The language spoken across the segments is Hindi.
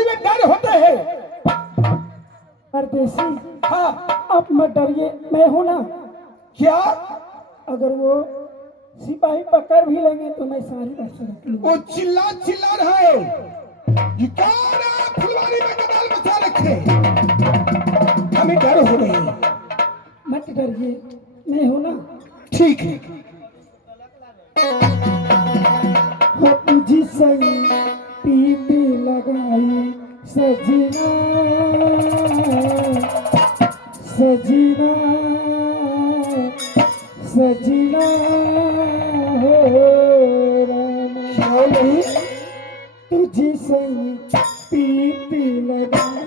फुलवारी में डर होते हैं। परदेसी, हाँ, आप मत डरिए, मैं हूं ना। क्या अगर वो सिपाही पकड़ भी लेंगे तो मैं सारी बात से रख लूंगा। वो चिल्ला रहा है? ये कौन है फुलवारी में कदाल मचा रखे? हमें डर हो रही है। मत डरिए, मैं हूं ना। ठीक है। हो तुझी संग पीती लगाई सजना, सजना, सजना हो रामा। क्यों नहीं? तुझी संग पीती लगाई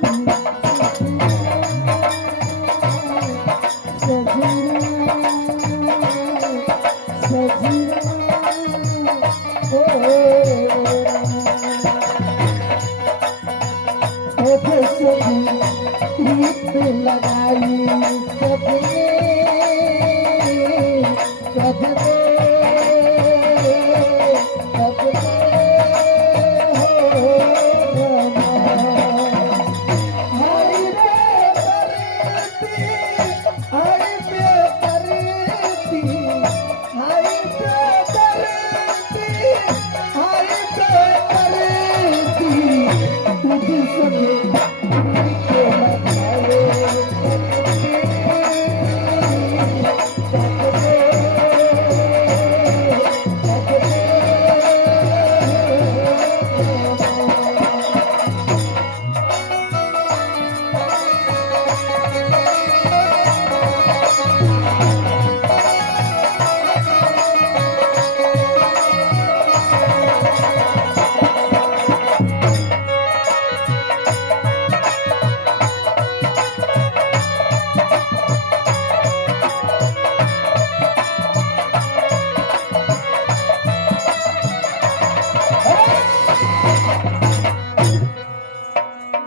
सजना, सजना हो गीत लगाई सबने, सबने, सबने हो रमा। हाय बेपरती, हाय बेपरती, हाय बेपरती, हाय बेपरती, तुझ संग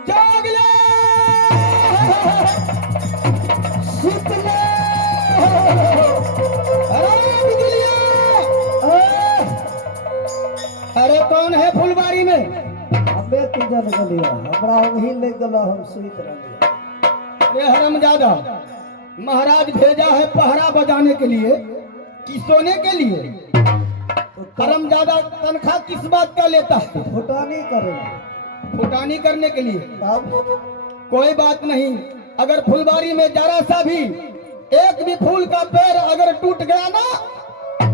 जाग ले, सुत ले, अरे बिजलिया! अरे कौन है फुलवारी में? अबे तू जन गलिया हमरा वही ले गलो, हम सुइत रहलिए। अरे हरमजादा, महाराज भेजा है पहरा बजाने के लिए कि सोने के लिए? हरमजादा तनख्वाह किस बात का लेता है? फुटानी करेगा फुटानी करने के लिए। तब कोई बात नहीं, अगर फुलवारी में जरा सा भी एक भी फूल का पेड़ अगर टूट गया ना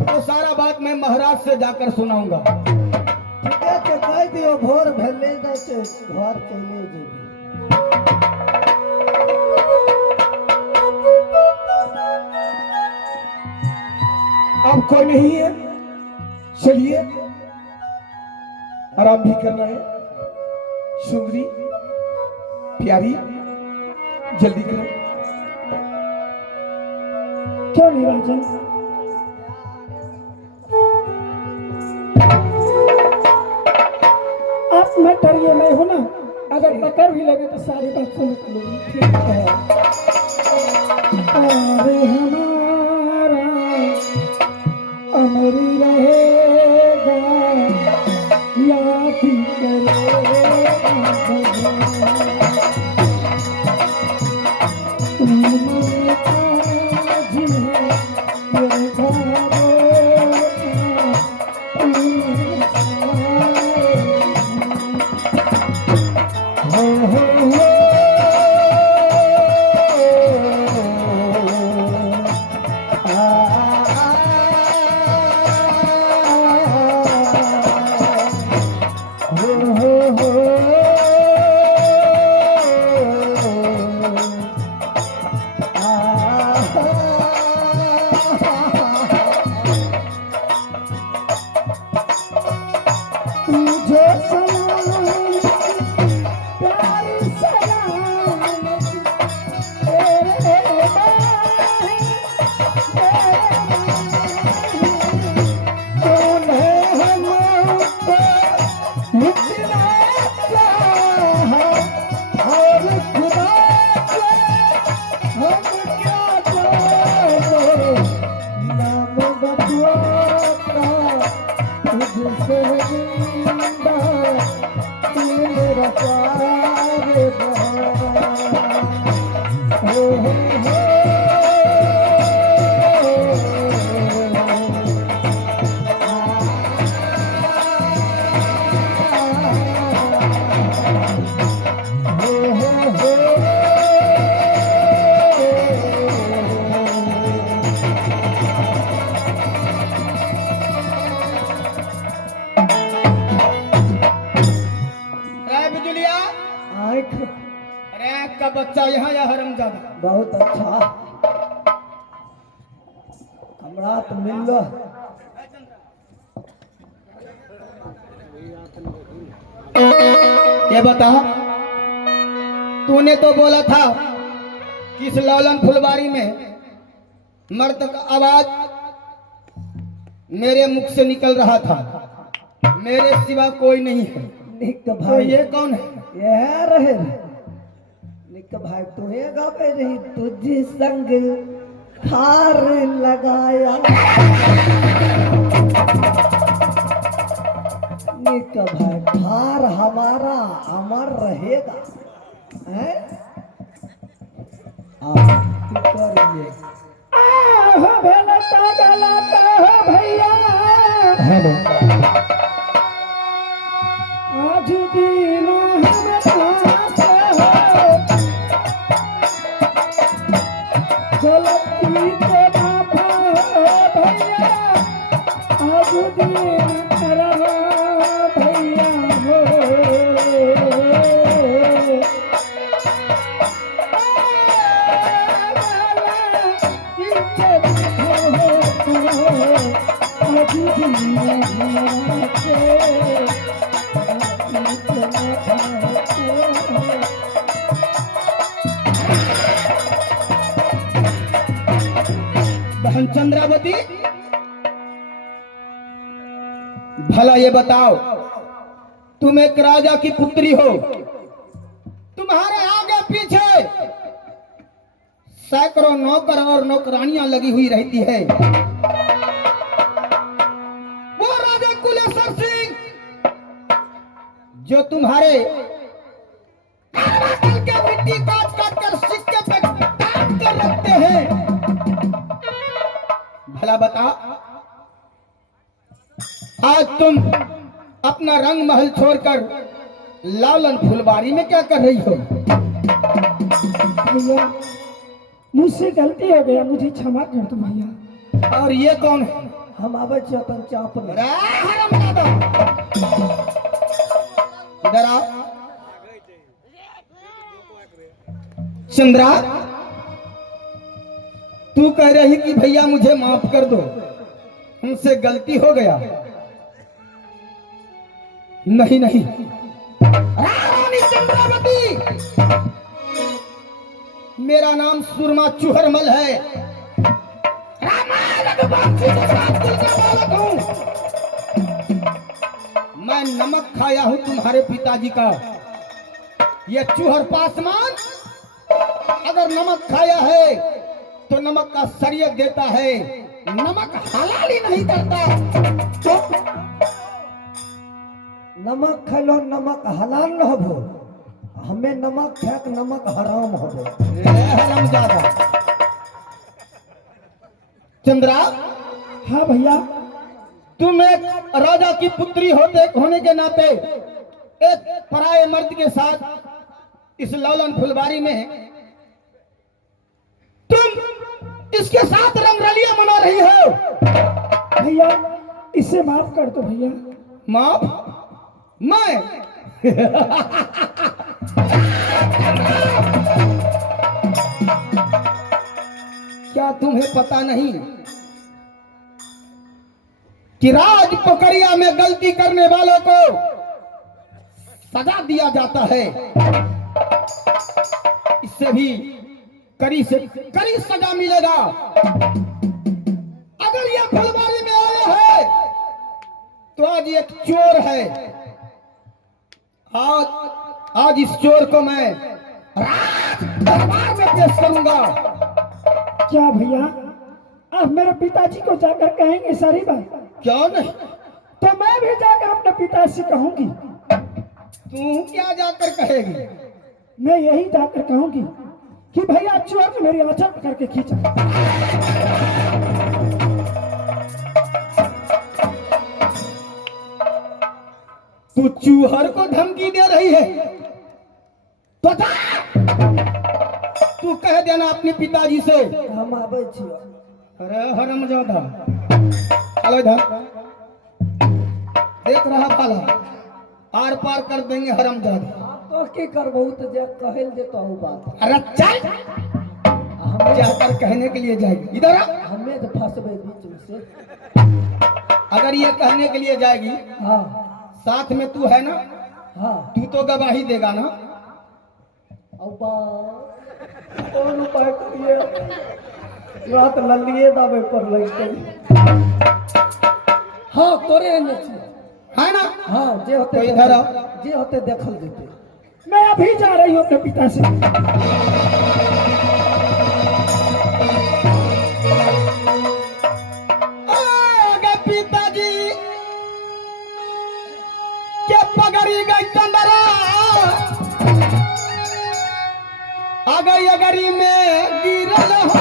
तो सारा बात मैं महाराज से जाकर सुनाऊंगा। ठीक है तो कह दियो भोर भेले जैसे घर चले जेबी। अब कोई नहीं है, चलिए आराम भी करना है। सुंदरी प्यारी, जल्दी करो। क्यों नहीं राजन? आप मत डरिए, मैं हूं ना। अगर पकड़ भी लगे तो सारी बात समझ लूंगी। ठीक है। अरे हमारा अमर रहेगा, याद ही करेगा भगवान। रे बिजुलिया, आँख अरे का बच्चा यहाँ या हरमजादा? बहुत अच्छा हमरा तो मिल लो। ये बता, तूने तो बोला था कि इस लौलन फुलवारी में मर्द का आवाज मेरे मुख से निकल रहा था, मेरे सिवा कोई नहीं है। निक तो भाई ये कौन है? ये रहे निक भाई तुहे गावे रही तुझे संग खार लगाया। निक भाई खार हमारा अमर रहेगा हैं? करिए भैया हेलो, आज दिन गलती के माफा भैया, आज दिन रहा भैया हो। आज दिन बहन चंद्रावती, भला ये बताओ, तुम एक राजा की पुत्री हो, तुम्हारे आगे पीछे सैकड़ों नौकर और नौकरानियां लगी हुई रहती है। वो राजा कुलेश्वर सिंह जो तुम्हारे आजकल के मिट्टी काट काट कर सिक्के पे टांग कर रखते हैं, भला बता, आज तुम अपना रंग महल छोड़कर लालन फुलवारी में क्या कर रही हो? भैया मुझसे गलती हो गया, मुझे क्षमा कर दो भैया। और ये कौन है? हम आवे अपन चाप ले। अरे हरामजादा, इधर आओ। चंद्रा, तू कह रही कि भैया मुझे माफ कर दो, हमसे गलती हो गया। नहीं नहीं, रानी चंद्रावती, मेरा नाम सुरमा चूहरमल है, रामायण रघुवंशी कुल का बालक हूं। मैं नमक खाया हूं तुम्हारे पिताजी का। ये चूहर पासवान अगर नमक खाया है तो नमक का शरीयत देता है, नमक हलाल ही नहीं करता। नमक खलो नमक हलाल न होबो, हमें नमक फेंक नमक हराम होबो। हरामजादा। चंद्रा, हाँ भैया, तुम एक राजा की पुत्री होने के नाते एक पराये मर्द के साथ इस लौलन फुलवारी में तुम इसके साथ रंगरलियां मना रही हो। भैया इसे माफ कर दो भैया। माफ? मैं? क्या तुम्हें पता नहीं कि राज पोखरिया में गलती करने वालों को सजा दिया जाता है? इससे भी कड़ी से कड़ी सजा मिलेगा। अगर ये फुलवारी में आया है तो आज एक चोर है, आज इस चोर को मैं राज दरबार में पेश करूंगा। क्या भैया आप मेरे पिताजी को जाकर कहेंगे सारी बात? क्यों नहीं? तो मैं भी जाकर अपने पिता से कहूंगी। तू क्या जाकर कहेगी? मैं यही जाकर कहूंगी कि भैया चोर ने मेरी आंचल पकड़ के खींचा। तू चूहर को धमकी दे रही है? तो जा। तू कह देना अपने पिताजी से। हम आबै छियो। अरे हरामजादा, चलो इधर, देख रहा पाला, आर पार कर देंगे हरामजादा। तो की करबहू तो जे कहल जेतो बात। अरे चल, हमें जाकर कहने के लिए जाएगी। इधर आ। हमें तो फंसबे बीच में से। अगर ये कहने के लिए जाएगी, हाँ साथ में तू है ना, हाँ। तू तो गवाही देगा ना। अब्बा कौन उपाय करिए, रात लल्लिए दावे पर लग गई। हाँ तोरे एने छी है ना। हाँ जे होते तो इधर आओ। जे होते देखल जेते। मैं अभी जा रही हूँ अपने पिता से। आगे पिताजी के पगड़ी गई चंदरा, आ गई अगरी में गिरल हो।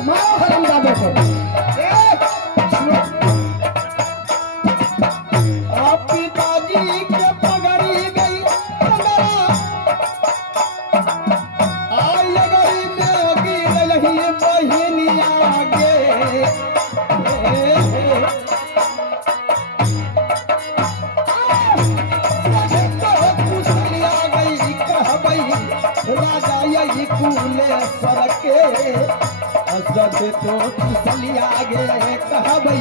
मारो हरामजादे को। पिताजी के पगड़ी गई चंदरा, आई अगरी में गिरल ही बहिनिया गे। राजा यही कुलेश्वर के असद तो फिसलिया गे कहबई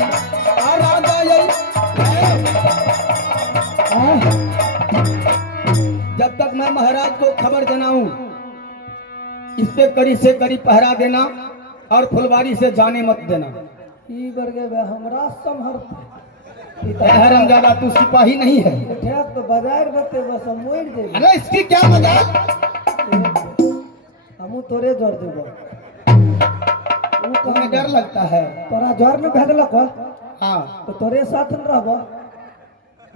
राजा यही। जब तक मैं महाराज को खबर देना हूं, इस पे कड़ी से कड़ी पहरा देना और फुलवारी से जाने मत देना। ई बरगे बे हमरा संहरते। हरामजादा, तू सिपाही नहीं है। ठेक तो बाजार बते बस हम मोड़ दे। अरे इसकी क्या मजाल। हमू तोरे जोर देबो। तुम्हें डर लगता है। तोरा जोर में भेजलक हो हाँ, तो तोरे साथ न रहबो,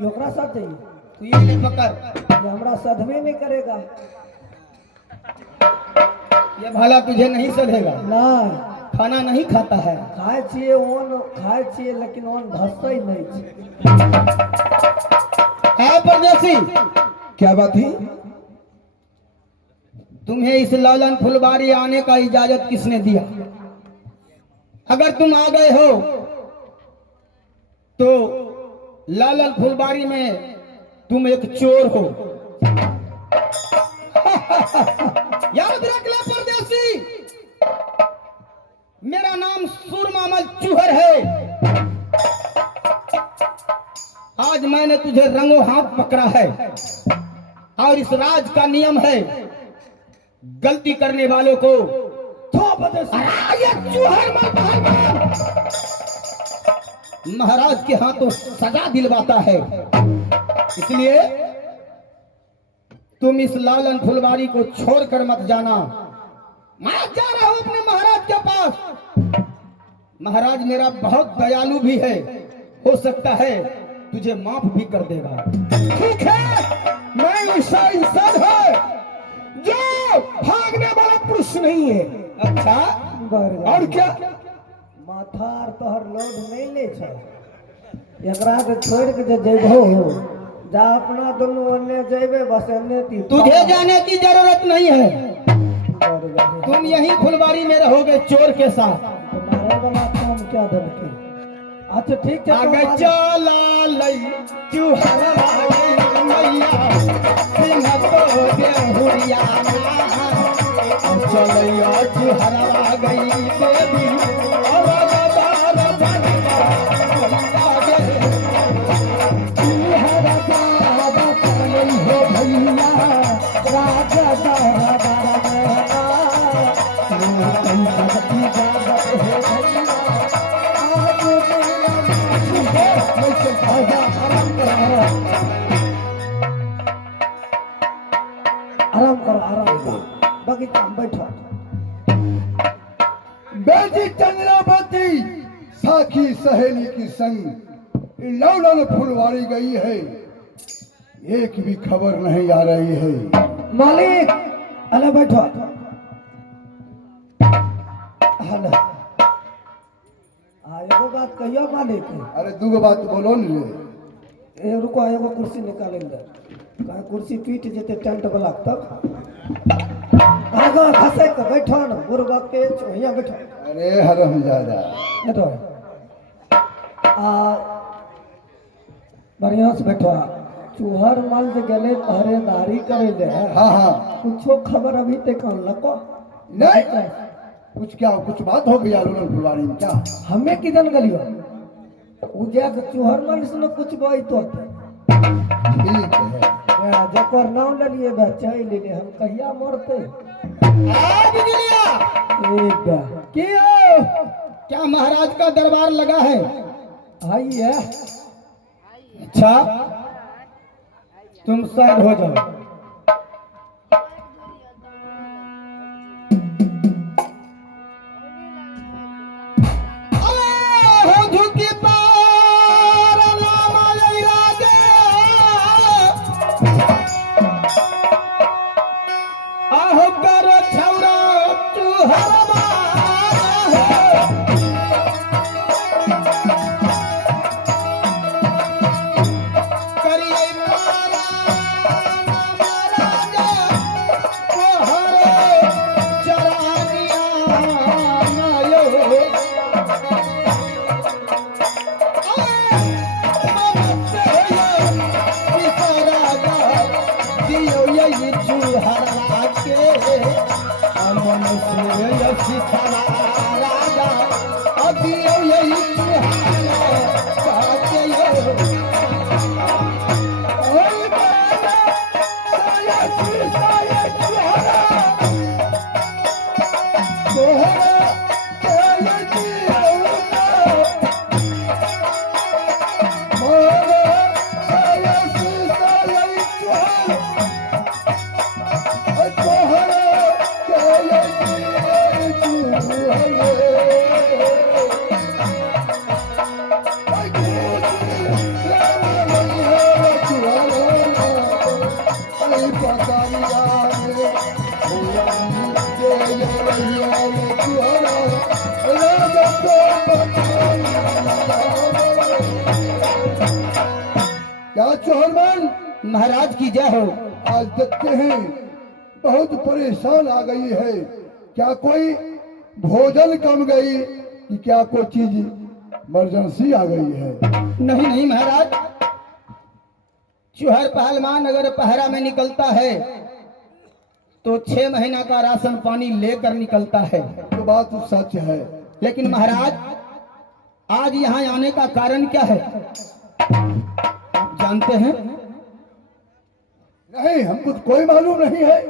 ओकरा साथ जाइए। तू ये ले पकड़। ये हमरा सधवे नहीं करेगा। ये भाला तुझे नहीं सधेगा। ना खाना नहीं खाता है। खाए छिए ओन खाए छिए लेकिन ओन धसै नहीं छी। है परदेसी, क्या बात है? तुम्हें इस लालन फुलवारी आने का इजाजत किसने दिया? अगर तुम आ गए हो तो लालन फुलवारी में तुम एक चोर हो। याद रख ले परदेसी, मेरा नाम सुरमामल चूहर है। आज मैंने तुझे रंगों हाथ पकड़ा है और इस राज का नियम है, गलती करने वालों को महाराज के हाथों सजा दिलवाता है। इसलिए तुम इस लालन फुलवारी को छोड़कर मत जाना। मैं जा रहा हूं अपने महाराज के पास। महाराज मेरा बहुत दयालु भी है, हो सकता है तुझे माफ भी कर देगा। ठीक है, मैं ऐसा इंसान है जो भागने वाला पुरुष नहीं है। अच्छा, और क्या? माथार तोहर लोड नहीं ले छ। एकरा के छोड़ के जे जेबो हो जा, अपना दोनों अन्य जेबे बस अन्य ती। तुझे जाने की जरूरत नहीं है। तुम यही फुलवारी में रहोगे चोर के साथ। तुम्हारे वाला काम क्या दल के? अच्छा ठीक है, आगे चला लई चूहरवा गई मैया, सिंह तो देहुरिया चलैया चूहरवा गई देवी और राजादार बनवा आगे। चूहरवा बतलई हो भैया, राजादार बनवा भक्ति जागत हो भैया। आराम करो, आराम करो, बगीचा में बैठो। बेटी चंद्रावती साखी सहेली की संग लौलन फुलवारी गई है, एक भी खबर नहीं आ रही है। मालिक अरे बैठो। हेलो, एगो बात कहियो मालिक। अरे दूगो बात बोलो न रे। रुको, एगो कुर्सी निकाले ले। कहीं कुर्सी टूट जेते टेंट वाला तब आगा खसे के बैठो न बुरबा के छोहिया बैठो अरे हरामजादा, बैठो आ बढ़िया से बैठो चूहर माल जे गेले पहरेदारी करे ले हाँ हाँ, कुछो खबर अभी तक लको नहीं कुछ क्या कुछ बात हो गई लोलन फुलवारी में क्या? हमें किधर गलियो उ जाके चूहर माल से न कुछ बोई तो ठीक है, जकर नाम ले लिए बच्चा ले ले हम कहिया मरते आ बिजलिया, एक की हो क्या महाराज का दरबार लगा है? आई है अच्छा, तुम साइड हो जाओ। हो झुकी पार नाम आई राजे, आहो करो छौरा चूहरवा करिए पारा नाम राजा, तोहरे चरानिया नायो क्या चौहरमल? महाराज की जय हो। आज देखते हैं बहुत परेशान आ गई है, क्या कोई भोजन कम गई कि क्या कोई चीज इमरजेंसी आ गई है? नहीं नहीं महाराज, चूहर पहलवान अगर पहरा में निकलता है तो 6 महीना का राशन पानी लेकर निकलता है। तो बात तो सच है, लेकिन महाराज आज यहाँ आने का कारण क्या है आप जानते हैं? नहीं हमको तो कोई मालूम नहीं है।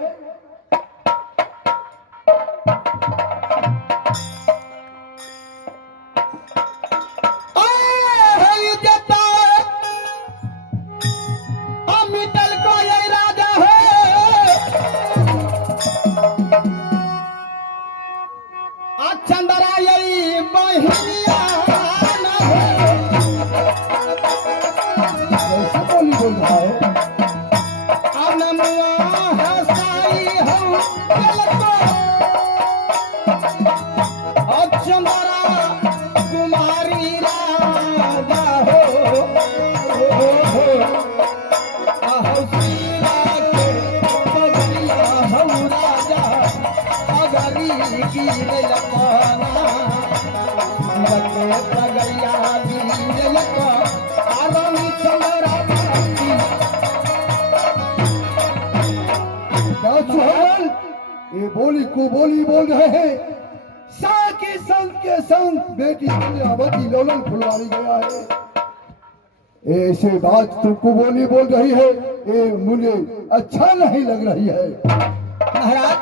मिटल को ये राजा है, चंदरा यही बहिनिया न है। कैसे बोली बोल रहा है? क्या चौहान ये बोली को बोली बोल रहे हैं? साकी संग के संग बेटी इंद्रावती लोलन फुलवारी गया है, ऐसे बात तुमको बोली बोल रही है, ये मुझे अच्छा नहीं लग रही है। महाराज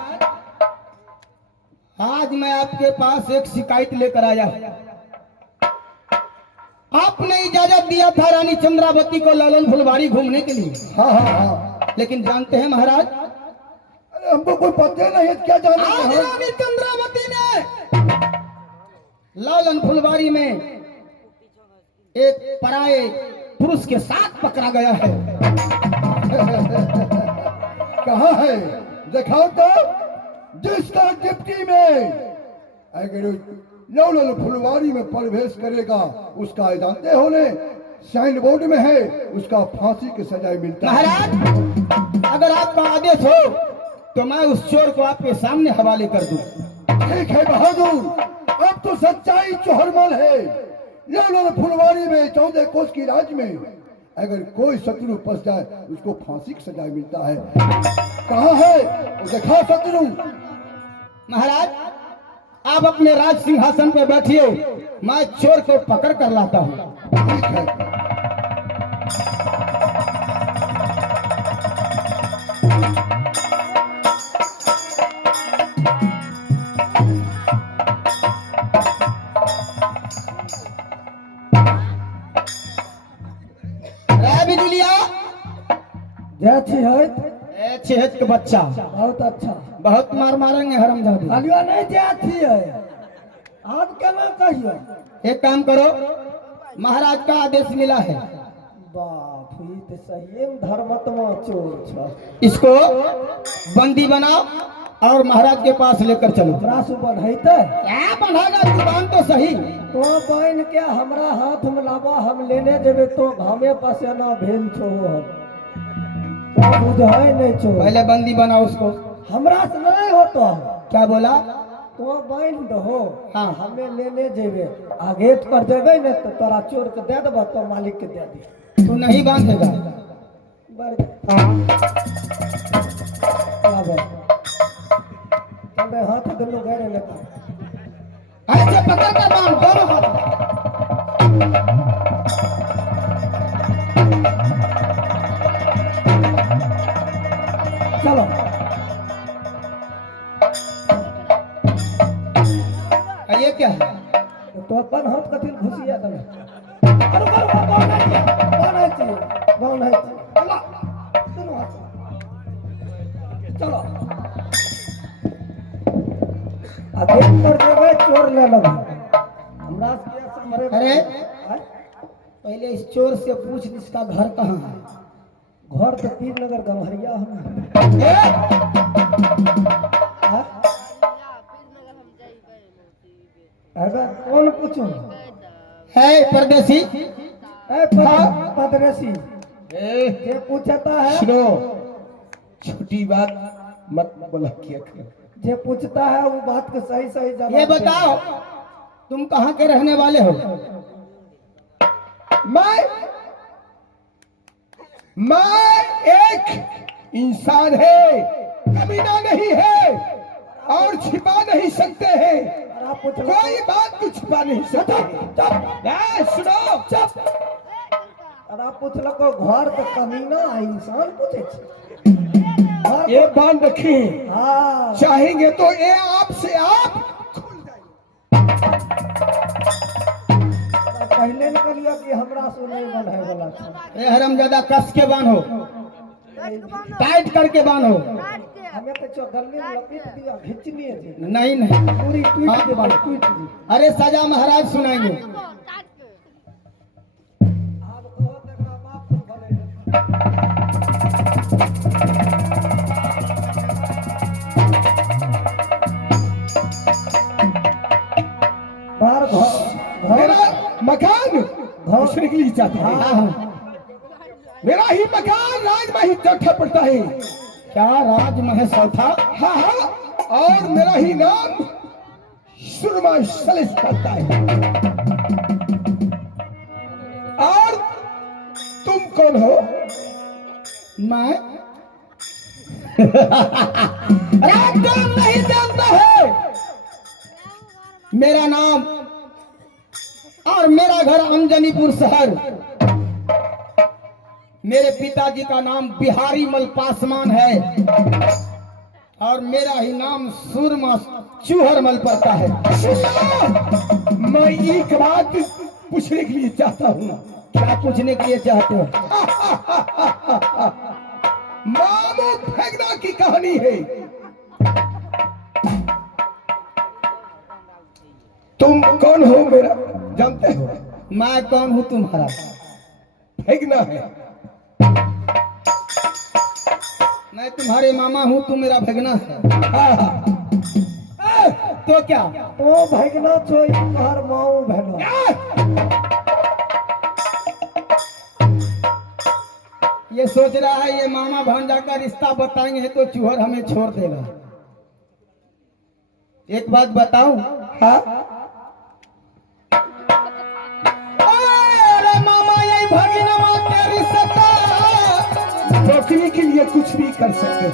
आज मैं आपके पास एक शिकायत लेकर आया। आपने इजाजत दिया था रानी चंद्रावती को ललन फुलवारी घूमने के लिए। हाँ हाँ हाँ, लेकिन जानते हैं महाराज, अरे हमको कोई पता नहीं है, क्या जानते आज हैं? रानी चंद्रावती ने ललन फुलवारी में एक पराये पुरुष के साथ पकड़ा गया है। कहाँ है दिखाओ तो। जिसका डिप्टी में अगर लोलन फुलवारी में प्रवेश करेगा उसका जानते हो ने साइन बोर्ड में है, उसका फांसी की सजा मिलता है। महाराज अगर आपका आदेश हो तो मैं उस चोर को आपके सामने हवाले कर दूं। ठीक है बहादुर, अब तो सच्चाई चौहरमल है। लोलन फुलवारी में 14 कोस की राज में अगर कोई शत्रु फंस जाए उसको फांसी की सजा मिलता है। कहाँ है वो, देखा शत्रु? महाराज आप अपने राज सिंहासन पर बैठिए, मैं चोर को पकड़ कर लाता हूँ। ठीक है। बिजुलिया जय छी है ए छेद के बच्चा, बहुत अच्छा। बहुत मार मारेंगे हरामजादे। खालियो नहीं जय छी है, आप केना कहियो? एक काम करो, महाराज का आदेश मिला है, बाप ई तो सही में धर्मात्मा चोर छ। इसको बंदी बनाओ और महाराज के पास लेकर चलो। रास बढ़ैते क्या बढ़ागा, जुबान तो सही। तो बहन के हमरा हाथ में लाबा, हम लेने जेबे तो घामे पसेना भेल छो, तो बुझाई नहीं छो। पहले बंदी बनाओ उसको। हमरा से नहीं होता। क्या बोला? तो बहन दहो, हाँ। हमें लेने जेबे, आगे पर जेबे न तो तोरा चोर के दे देबा, तो मालिक के दे दे। तू नहीं बांधेगा। तबे हाथ दोनों गए लेता, ऐसे पकड़ कर बांध दोनों हाथ। चलो। ये क्या है? तो अपन हाथ कथिल घुसिया तने। अरे कौन है चलो चलो आगे पर जेबे चोर ले लब। हमरा से समरे। अरे पहले इस चोर से पूछ इसका घर कहाँ है। घर तो पीर नगर गम्हरिया है। अगर कौन पूछूं? है परदेसी। परदेसी ये पूछता है। सुनो, छोटी बात मत बोला किया करो। जे पूछता है वो बात के सही सही जवाब। ये बताओ तुम कहाँ के रहने वाले हो? मैं एक इंसान है, कमीना नहीं है और छिपा नहीं सकते हैं। और आप पूछ लो। कोई बात को छिपा नहीं सकते। सुनो, चुप। और आप पूछ लो को घर तो कमीना है, इंसान पूछे छे। ये बांध रखें, हाँ चाहेंगे तो ये आपसे आप खुल जाएंगे। पहले निकलियो कि हमरा से नहीं बन है वाला था। अरे हरामजादा कस के बांधो, टाइट करके बांधो। हमें तो चो गले में लपेट दिया, खींच लिए थे नहीं नहीं, पूरी हाँ, ट्वीट के बाद ट्वीट दी। अरे सजा महाराज सुनाएंगे। आप कहो तेरा बाप को भले। बाहर घर मेरा मकान घुसने के लिए चाहता है। हाँ, हाँ। मेरा ही मकान राजमहल चौथा पड़ता है। क्या राजमहल चौथा? हाँ हाँ, और मेरा ही नाम सुरमा सलिस पड़ता है। और तुम कौन हो? मैं राजनाम नहीं जानता है। मेरा नाम और मेरा घर अंजनीपुर शहर। मेरे पिताजी का नाम बिहारी मल पासवान है और मेरा ही नाम सुरमा चूहरमल पड़ता है। मैं एक बात पूछने के लिए चाहता हूँ। क्या पूछने के लिए चाहते हो? मामू फेंकना की कहानी है। तुम कौन हो मेरा जानते हो? मैं कौन हूँ तुम्हारा? फेंकना है। मैं तुम्हारे मामा हूँ, तुम मेरा भगना है। हाँ, तो क्या? तो भगना छो घर माऊ भगना। ये सोच रहा है ये मामा भांजा का रिश्ता बताएंगे तो चूहर हमें छोड़ देगा। एक बात बताऊं, हाँ अरे मामा यही भगिनवा तेरी सत्ता, नौकरी के लिए कुछ भी कर सकते हैं।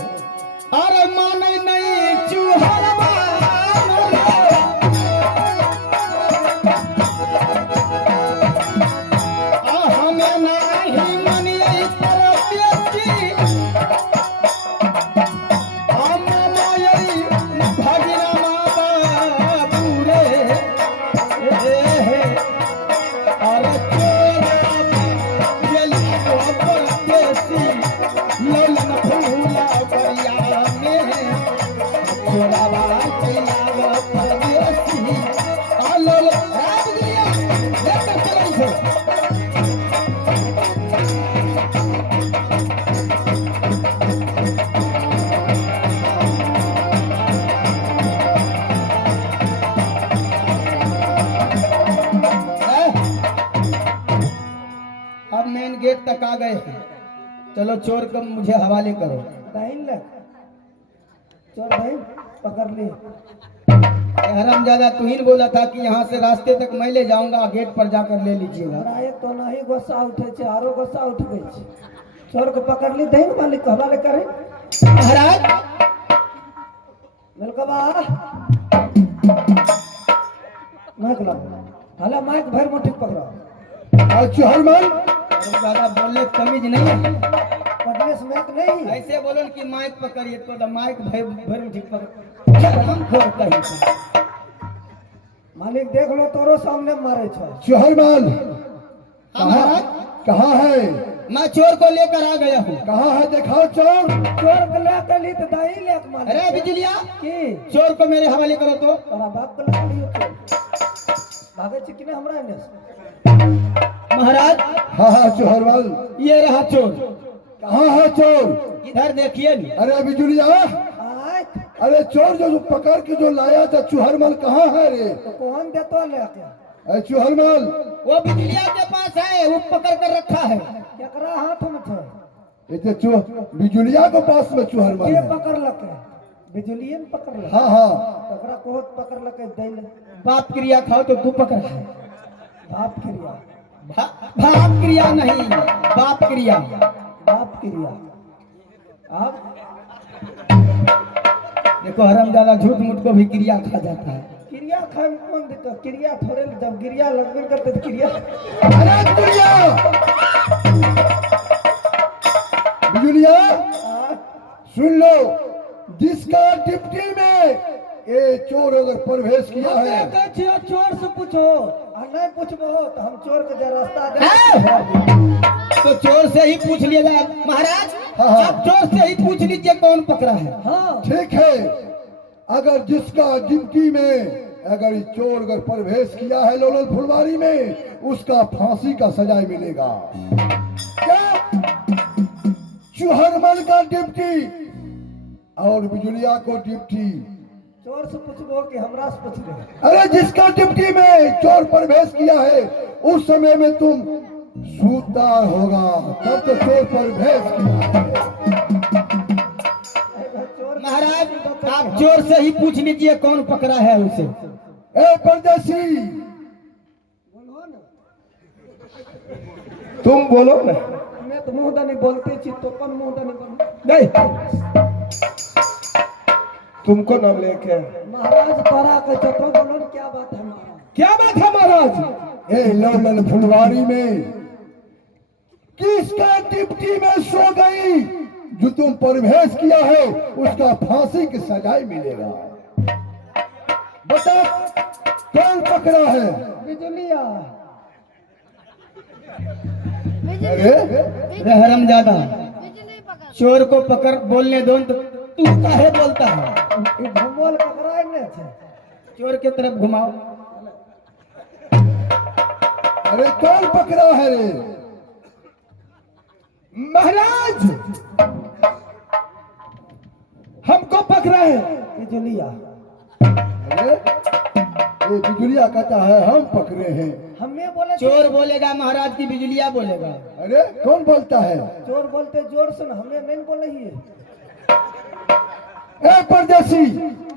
अरे माने नहीं चूहरवा, हमें नहीं मनिए परदेसी, मामा यही भगिनवा पूरे, अरे परदेसी लोलन फूला बरिया में, चोरावा चलावा परदेसी, लोल रात दिया लेकर चलाई छो। अब मेन गेट तक आ गए हैं, चलो चोर को मुझे हवाले करो। दाइन लग चोर भाई पकड़ ली। हरामजादा तू ही बोला था कि यहाँ से रास्ते तक मैं ले जाऊंगा, गेट पर जाकर ले लीजिएगा। हमरा एक तो नहीं गुस्सा उठे छे, आरो गुस्सा उठबे छे। चोर को पकड़ ली, दाइन मालिक को हवाले करे। महाराज मिलकबा माइक ला, हाला माइक भर मुट्ठी पकड़ो। चूहरमल ज्यादा बोलने की तमीज नहीं है, पकड़े से माइक नहीं। ऐसे बोलो कि माइक पकड़िए तो माइक भर मुझे पकड़, हम खोल कहीं। मालिक देख लो तोरो सामने मारे छो। चूहरमल महाराज कहाँ है? मैं चोर को लेकर आ गया हूँ। कहाँ है दिखाओ चोर। चोर को लेकर ली तो दाई ले के मालिक। अरे बिजलिया की चोर को मेरे हवाले करो तो। तोरा बाप को लेकर लियो चोर। भागे छी कि नहीं हमरा एने से? महाराज हाँ हाँ चूहरमल ये रहा चोर, कहाँ है चोर? इधर देखिए नी। अरे बिजुलिया, आय अरे चोर जो पकड़ के जो लाया था चूहरमल कहाँ है रे? तो कौन देतो लेके? अरे चूहरमल वो बिजलिया के पास है, वो पकड़ कर रखा है। केकरा हाथ में छो? इतने बिजुलिया के पास में चूहरमल के है। पकड़ लके? बिजुलिए ने पकड़ लके। हाँ हाँ तकरा कोत पकड़ लके दैल। बाप क्रिया खाओ तो तू पकड़ है। बाप क्रिया। भाप क्रिया नहीं, बाप क्रिया। बाप क्रिया। अब देखो हरामजादा झूठ मूठ को भी क्रिया खा जाता है। क्रिया खाए में कौन दिक्कत? क्रिया थोड़े जब गिरिया लगबे करते तो क्रिया। अरे बिजुलिया, बिजुलिया आ, सुन लो, जिसका डिप्टी में ये चोर अगर प्रवेश किया है, कहै छियो चोर से पूछो। आ नहीं पूछबो तो हम चोर के जे रास्ता दे। तो चोर से ही पूछ लिएगा महाराज। हाँ, हाँ। अब चोर से ही पूछ लीजिए कौन पकड़ा है। हाँ ठीक है। अगर जिसका डिप्टी में अगर ये चोर अगर प्रवेश किया है लोलन फुलवारी में, उसका फांसी का सजाए मिलेगा। क्या? चूहरमल का डिप्टी और बिजुलिया को डिप्टी। चोर से पूछबो कि हमरा से पूछ ले? अरे जिसका डिप्टी में चोर प्रवेश किया है उस समय में तुम सूता होगा, तब तो चोर प्रवेश किया है। चोर महाराज आप चोर से ही पूछ लीजिए कौन पकड़ा है उसे। ए परदेसी, बोलो ना। तुम बोलो ना। मैं तो मुंहदानी बोलते छी, तो कौन मुंहदानी बोल? नहीं तुमको नाम लेके महाराज तोरा के तो बोलो ना, क्या बात है महाराज? क्या बात है महाराज? ए लोलन फुलवारी में किसका डिप्टी में सो गई जो तुम प्रवेश किया है, उसका फांसी की सजाए मिलेगा। बता कौन पकड़ा है? बिजुलिया। अरे हरामजादा चोर को पकड़ बोलने दो तो तू काहे बोलता है? ये घुमोल पकड़ाए ने छे। चोर के तरफ घुमाओ। अरे कौन पकड़ा है रे? महाराज हमको पकड़ा है। बिजुलिया। अरे ये बिजुलिया कहता है हम पकड़े हैं। हमें बोले चोर बोलेगा महाराज की बिजलिया बोलेगा। अरे कौन बोलता है? चोर बोलते जोर से ना, हमें नहीं बोले ही है। ए परदेसी,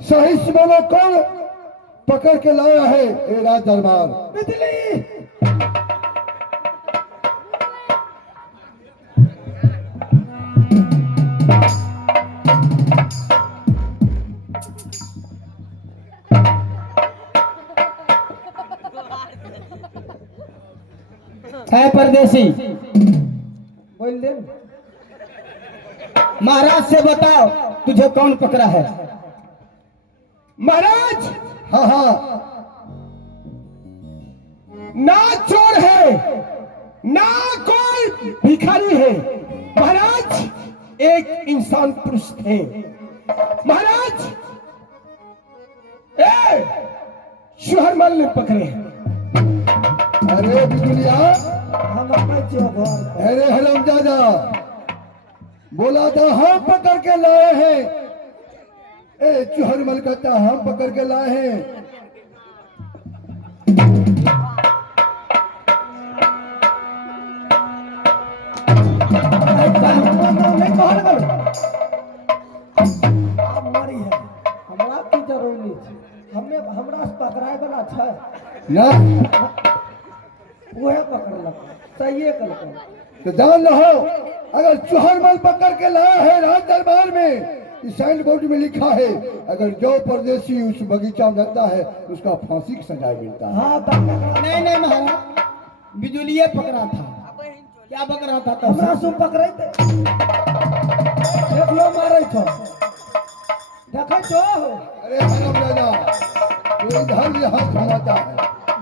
सही से बोलो, कौन पकड़ के लाया है ए राज दरबार? बिजली है परदेसी, बोल दे। महाराज से बताओ तुझे कौन पकड़ा है? महाराज, हाँ हाँ, ना चोर है ना कोई भिखारी है महाराज, एक इंसान पुरुष थे महाराज। ए शुहरमल ने पकड़े हैं। अरे बिजुलिया, हम अपने चौघर अरे हरामजादा, बोला था हम पकड़ के लाए हैं। ए चुहरमल कहता हम पकड़ के लाए हैं। नहीं कहल गल। आप मरी है, हमरा की जरूर नहीं छै। हमें हमरा से पकड़ाए वाला छै ना वह पकड़लक, सही कलक। तो जान लो, अगर चुहरमल पकड़ के लाया है राज दरबार में, इस साइन बोर्ड में लिखा है, अगर जो परदेसी उस बगीचा में रहता है उसका फांसी की सजा मिलता है। हाँ तब नहीं नहीं महाराज, बिजुलिए पकड़ा था। क्या पकड़ा था तब हमरा से? से पकड़े थे। देख लो मारे छो, देखे छो, अरे हरामजादा, तू इधर यहाँ घुमाता है।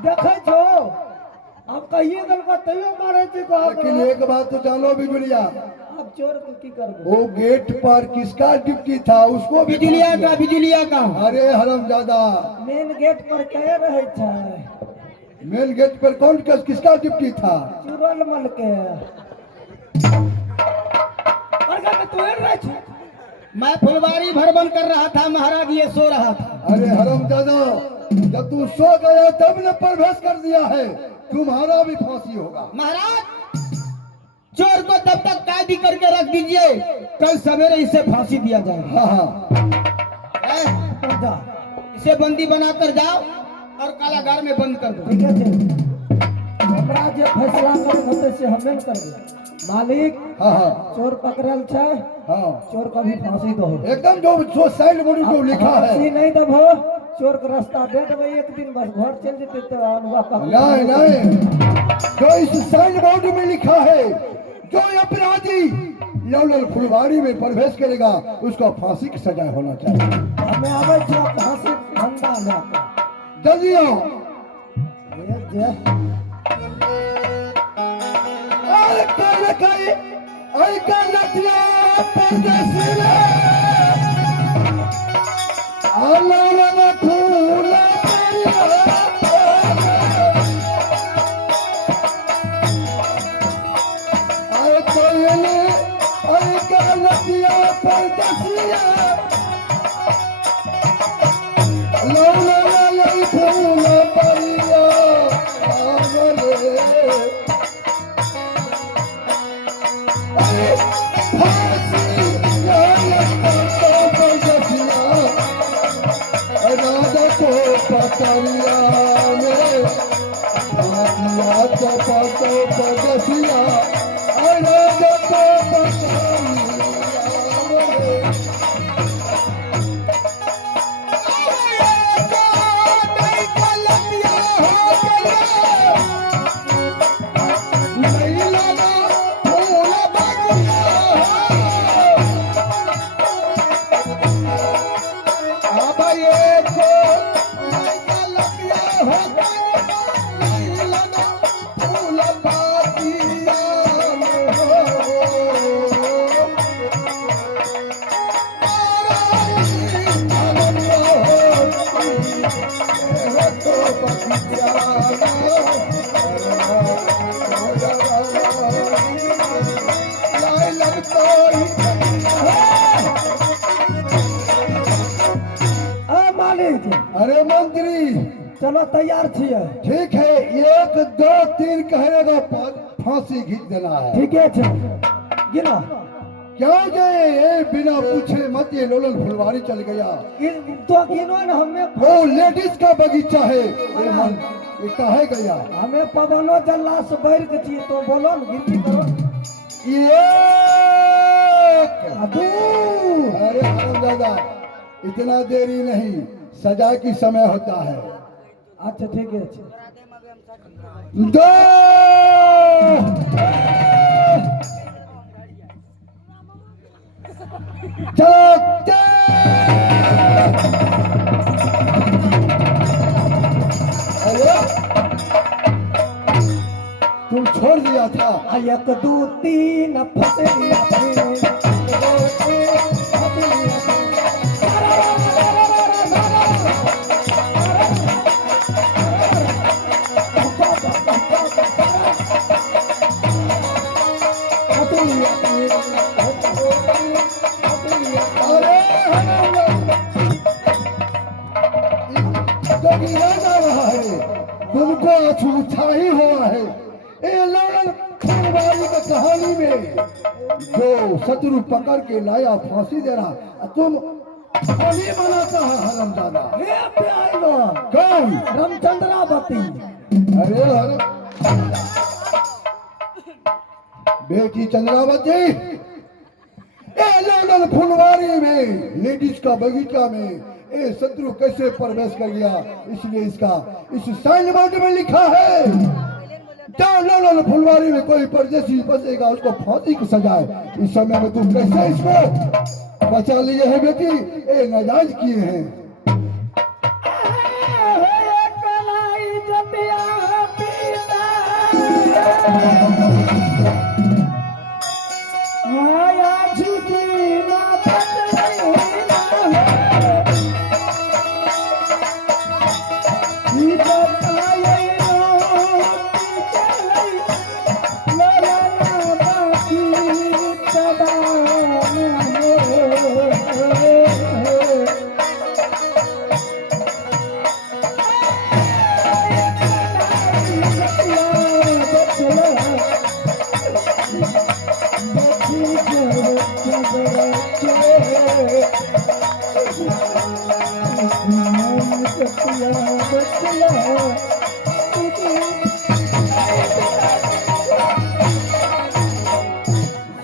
देखे छो। आप कहिए गल का तैयो मारे थे को। लेकिन एक बात तो जानो बिजुलिया, आप चोर को की करबो? वो गेट पर किसका ड्यूटी था उसको भी बिजुलिया का, बिजुलिया का। अरे हरामजादा, मेन गेट पर कहे रहे छै, मेन गेट पर कौन किसका ड्यूटी था? चुरल मल के। और का तू रहे छै? मैं फुलवारी भरबन कर रहा था महाराज, ये सो रहा था। अरे हरामजादा, जब तू सो गया तब ने प्रवेश कर दिया है, तुम्हारा भी फांसी होगा। महाराज, चोर को तब तक कैदी करके रख दीजिए, कल सवेरे इसे फांसी दिया जाएगा। हाँ हाँ, जा इसे बंदी बनाकर जाओ और कारागार में बंद कर दो। ठीक है। हमरा जे फैसला कर होते से हमें कर दे। मालिक हाँ हाँ, चोर पकड़ल छै, हाँ, चोर का भी फांसी दो। एकदम जो साइड बोर्ड जो लिखा है। फांसी नहीं दबो, चोर का रास्ता दे देबे, एक दिन बस घर चल जेते तो अनुवा का। नहीं नहीं, जो इस साइन बोर्ड में लिखा है, जो अपराधी लौलल फुलवारी में प्रवेश करेगा उसका फांसी की सजा होना चाहिए। हमें आवे छै फांसी धंधा लेके। जल्दी आओ। ये जे अरे कर कई, अरे कर लतिया परदेसी रे, आला फूल अरे कोयले, अरे कर लतिया परदेसिया, लौला फूल परिया आमरे। अरे फांसी चलो तैयार छियै। ठीक है, 1 2 3 कहने का फांसी खींच देना है। ठीके छै, गिनो। क्यों जे ये बिना पूछे मत ये लोलन फुलवारी चल गया। तो गिनो न, हमें वो लेडीज का बगीचा है, ये मन ये काहे गया। हमें पवनो जल्ला से बैठ के छियै, तो बोलो न, गिनती करो। 1 दू। अरे दादा, इतना देरी नहीं, सजा की समय होता है। अच्छा ठीक है। 2 चलो अरे तुम छोड़ दिया था। 1 2 3 फसेलिया फिर 1 2 3 फसेलिया जा रहा है, तुमको अछूता ही हुआ है। ये लोलन फुलवारी की कहानी में जो शत्रु पकड़ के लाया फांसी दे रहा, तुम होली मनाता है हरमजादा। कौन? रामचंद्रावती। अरे अरे बेटी चंद्रावती, ये लोलन फुलवारी में लेडीज का बगीचा में ये शत्रु कैसे प्रवेश कर गया, इसलिए इसका इस साइन बोर्ड में लिखा है, जब लोलन फुलवारी में कोई परदेसी फंसेगा उसको फांसी की सजा है। इस समय में तुम कैसे इसको बचा लिए हैं बेटी, ये नाजायज किए हैं।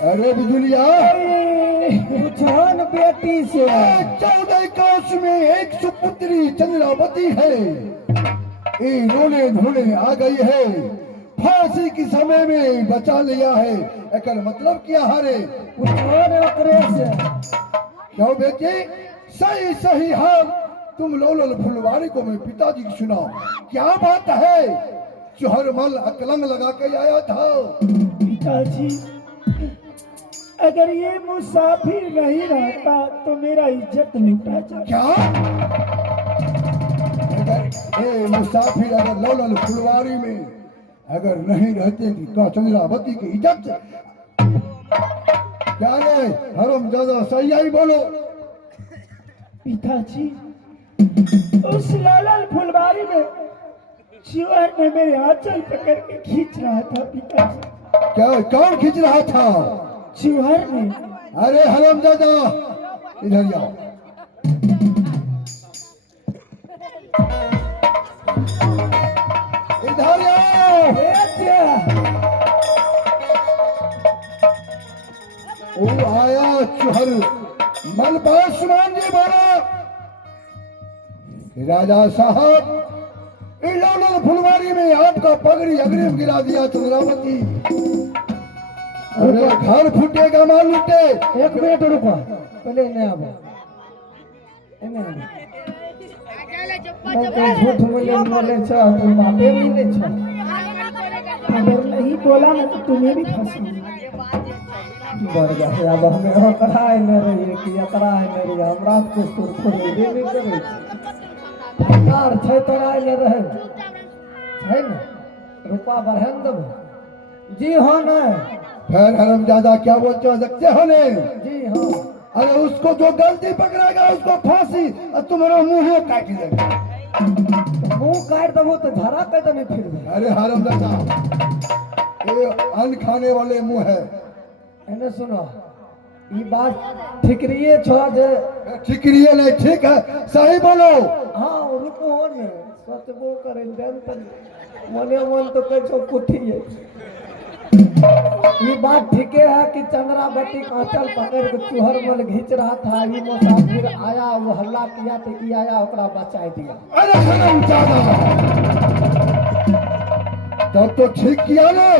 अरे बिजुलिया, छन बेटी से 14 कोष में एक सुपुत्री चंद्रावती है, ये रोने धोने आ गई है, फांसी के समय में बचा लिया है। एक मतलब क्या हरे से क्यों बेटी, सही सही हाल तुम लोलन फुलवारी को मैं पिताजी की सुनाओ, क्या बात है। चुहरमल अकलंग लगा के आया था। पिताजी, अगर ये मुसाफिर नहीं रहता तो मेरा इज्जत लूटा जाता। क्या? अगर ये मुसाफिर अगर लोलन फुलवारी में अगर नहीं रहते थी तो चंद्रावती की इज्जत क्या रे हरम ज्यादा सही आई बोलो। पिताजी, उस लोलन फुलवारी में चुहर ने मेरे आंचल पकड़ के खींच रहा था। पिताजी, क्या कौन खींच रहा था? चुहर ने। अरे हरामजादा, इधर जाओ। इधर आओ। वो आया चुहर मल पासवान जी बोला, राजा साहब इन लोलन फुलवारी में आपका पगड़ी अग्रिम गिरा दिया चंद्रावती। अरे घर फूटेगा माल लूटे। एक मिनट रुको, पहले इन्हें आबो, इन्हें आबो। झूठ बोले छ, तुम बापे मिले छ। अगर नहीं बोला ना तो तुम्हें भी फंसी। बढ़ गया अब हमें कराए न रही कि एकरा है न रही, हमरा को सुर खोले नहीं करे सरकार छै तोरा ले रहे है ना, रुपा बढ़न दब। जी हाँ ना। फिर हरामजादा क्या बोलते हो, सकते हो ने? जी हाँ। अरे उसको जो गलती पकड़ेगा उसको फांसी और तुम्हारा मुंह काट देगा। मुंह काट दबो तो झरा कह दे फिर भी। अरे हराम दादा, ये अन्न खाने वाले मुंह है। एने सुनो, ये बात ठिकरिए छोड़ जे। ठिकरिए नहीं, ठीक है, सही बोलो। हाँ रुको न, सतबो करे देन तन मने मन तो कह छो कुठी है। ये बात ठीक है कि चंद्रावती कांचल पकड़ के चूहर मल घींच रहा था, ये मुसाफिर आया, वो हल्ला किया तो कि आया ओकरा बचाई दिया। अरे हराम दादा, तब तो ठीक किया ने।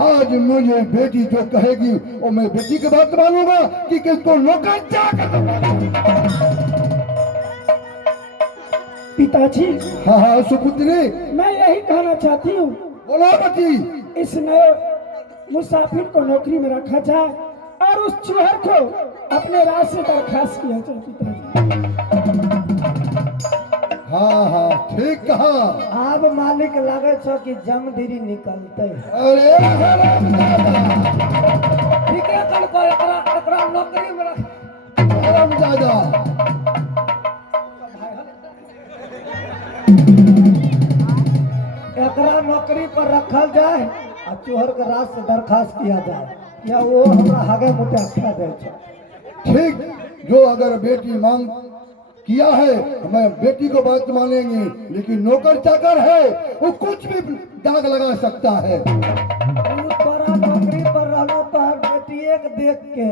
आज मुझे बेटी जो कहेगी वो मैं बेटी की बात मानूंगा कि किसको नौकर चाकर। पिताजी, हाँ हाँ सुपुत्री, मैं यही कहना चाहती हूँ, बोलो बेटी। इस नए मुसाफिर को नौकरी में रखा जाए और उस चूहर को अपने राज से बर्खास्त किया जाए। पिताजी, हाँ हाँ ठीक कहा। आप मालिक लगे छो कि जमदीरी निकलते। अरे हराम दादा, ठीक है, कल को एकरा नौकरी में रख। हराम दादा, एकरा नौकरी पर रखल जाए और चूहर के राज से दरखास्त किया जाए, या वो हमरा आगे मुझे अच्छा दे छो। ठीक, जो अगर बेटी मांग किया है मैं बेटी को बात मानेंगे, लेकिन नौकर चाकर है वो कुछ भी दाग लगा सकता है। बड़ा नौकरी पर रहना तो हर बेटी एक देख के।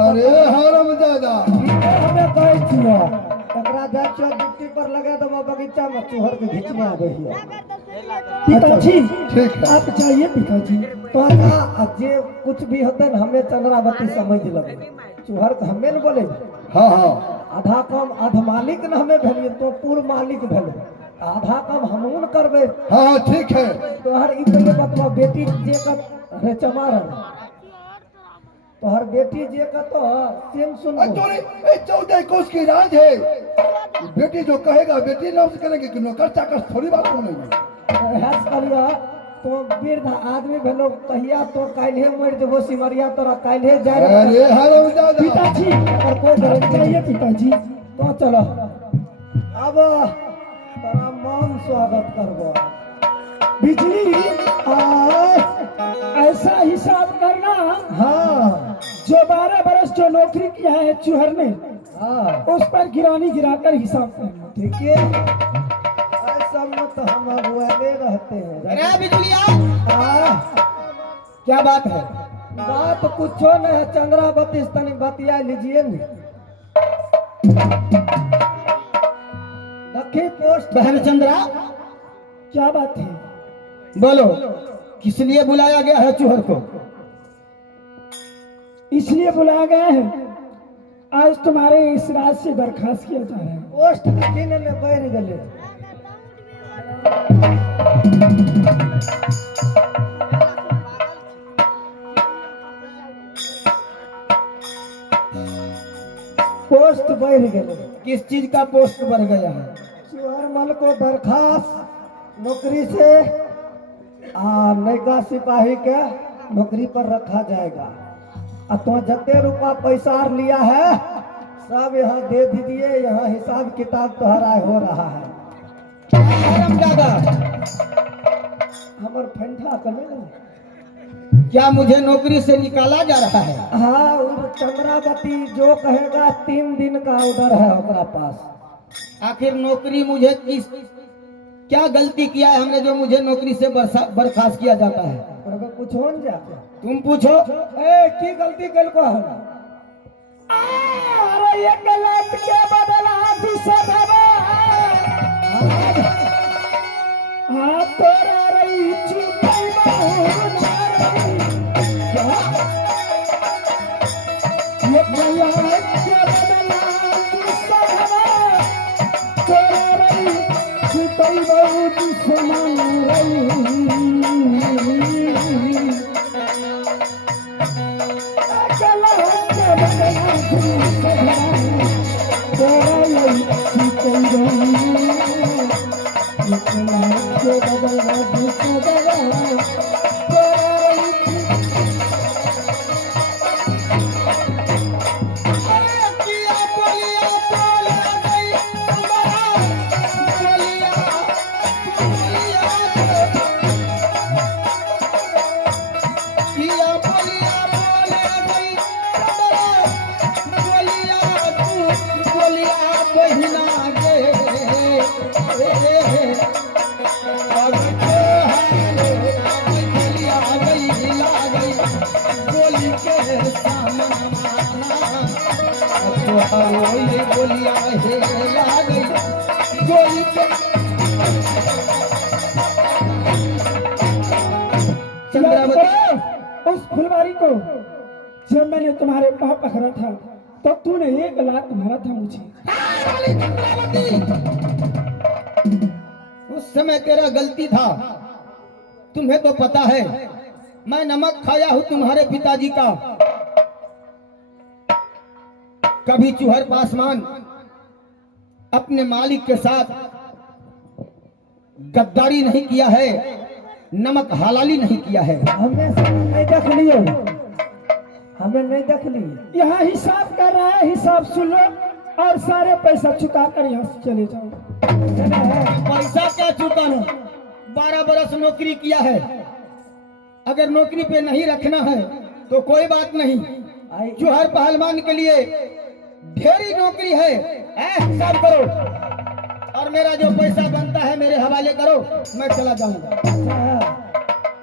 अरे हराम दादा, हमें कहे छियो एकरा जा छो ड्यूटी पर लगा दो बगीचा में चूहर के घींचने आवे हियो। पिताजी, ठीक है। आप चाहिए पिताजी तो आ जे कुछ भी होते न हमें चंद्रावती समझ लगे, चूहर के हमें न बोले। हाँ हाँ आधा काम आधा मालिक न हमें भेलिए तो पूर्ण मालिक भेलो, आधा काम हमहू न करबे। हाँ हाँ ठीक है। तो हर ई पहले बतवा बेटी जे का रे चमार तो हर बेटी जे का तो सेम सुन। अरे 14 कोस की राज है, बेटी जो कहेगा बेटी नफ्स करेगी कि नौकर चाकर थोड़ी बात सुनेगी। हस करिया तो वृद्ध आदमी भेलो कहिया तो काल्हे मर जबो सिमरिया तोरा काल्हे जाए। अरे हराम दादा, पिताजी अगर कोई गारंटी चाहिए पिताजी तो चलो अब तोरा मान स्वागत करबो। बिजली ऐसा हिसाब करना, हाँ जो 12 बरस जो नौकरी किया है चूहर ने, हाँ उस पर गिरानी गिराकर हिसाब करना। ठीक है, ऐसा मत हम अगुवाले रहते हैं। अरे बिजलिया, क्या बात है? बात कुछो नहीं है, चंद्रावती तनी बतिया लीजिए न। दक्षिण पोस्ट बहन चंद्रा, क्या बात है? बोलो किस लिए बुलाया गया है चूहर को? इसलिए बुलाया गया है, आज तुम्हारे इस राज से बर्खास्त किया जा रहा है। पोस्ट किने में बैठ गए। पोस्ट बढ़ गए। किस चीज का पोस्ट बढ़ गया है? चूहर मल को बर्खास्त नौकरी से नैका सिपाही के नौकरी पर रखा जाएगा। तो जते रुपया पैसा लिया है सब यहाँ दे दीजिए, यहाँ हिसाब किताब तुम्हारा हो रहा है। दादा, हमार फंडा कमे क्या मुझे नौकरी से निकाला जा रहा है? हाँ, उधर चंद्रावती जो कहेगा 3 दिन का ऑर्डर है ओकरा पास। आखिर नौकरी मुझे किस क्या गलती किया है हमने जो मुझे नौकरी से बर्खास्त किया जाता है? कुछ हो न जाता, तुम पूछो। की गलती कल को है? अरे ये गलत के बदला दूसरा हाँ तोरा रही चुपई ये गलत के बदला दूसरा तोरा रही चुपई बहुत समान रही। गलत के बदला दूसरा तुहारो ये बोलिया हे लागे गोली के चंद्रावती याद करो उस फुलवारी को जब मैंने तुम्हारे पाँव पकड़ा था तो तूने 1 लाख मारा था मुझे। उस समय तेरा गलती था, तुम्हें तो पता है मैं नमक खाया हूं तुम्हारे पिताजी का। कभी चूहर पासवान अपने मालिक के साथ गद्दारी नहीं किया है, नमक हलाली नहीं किया है। हमने नहीं देख लियो, हमें नहीं देख लियो। यहाँ हिसाब कर रहा है, हिसाब सुन लो और सारे पैसा चुका कर यहाँ से चले जाओ। पैसा क्या चुकाना, 12 बरस नौकरी किया है, अगर नौकरी पे नहीं रखना है तो कोई बात नहीं। चूहर पहलवान के लिए ढेरी नौकरी है, हिसाब करो और मेरा जो पैसा बनता है मेरे हवाले करो, मैं चला जाऊंगा।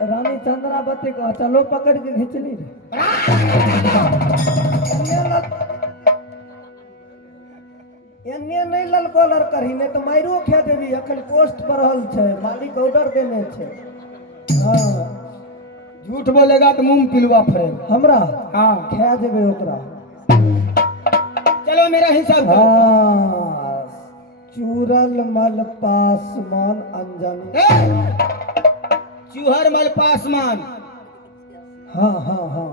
रानी चंद्रावती को चलो पकड़ के खींच ली। एन्ने नहीं ललकोलर करी नहीं तो मारो खे देवी। अखन पोस्ट पर हल छे, मालिक ऑर्डर देने छे। हाँ झूठ बोलेगा तो मुंह पिलवा फड़ेगा हमरा। हाँ खे देवे ओकरा। चलो मेरा हिसाब करो। हाँ चूरल मल पासमान अंजनी। चूहर मल पासमान। हाँ हाँ हाँ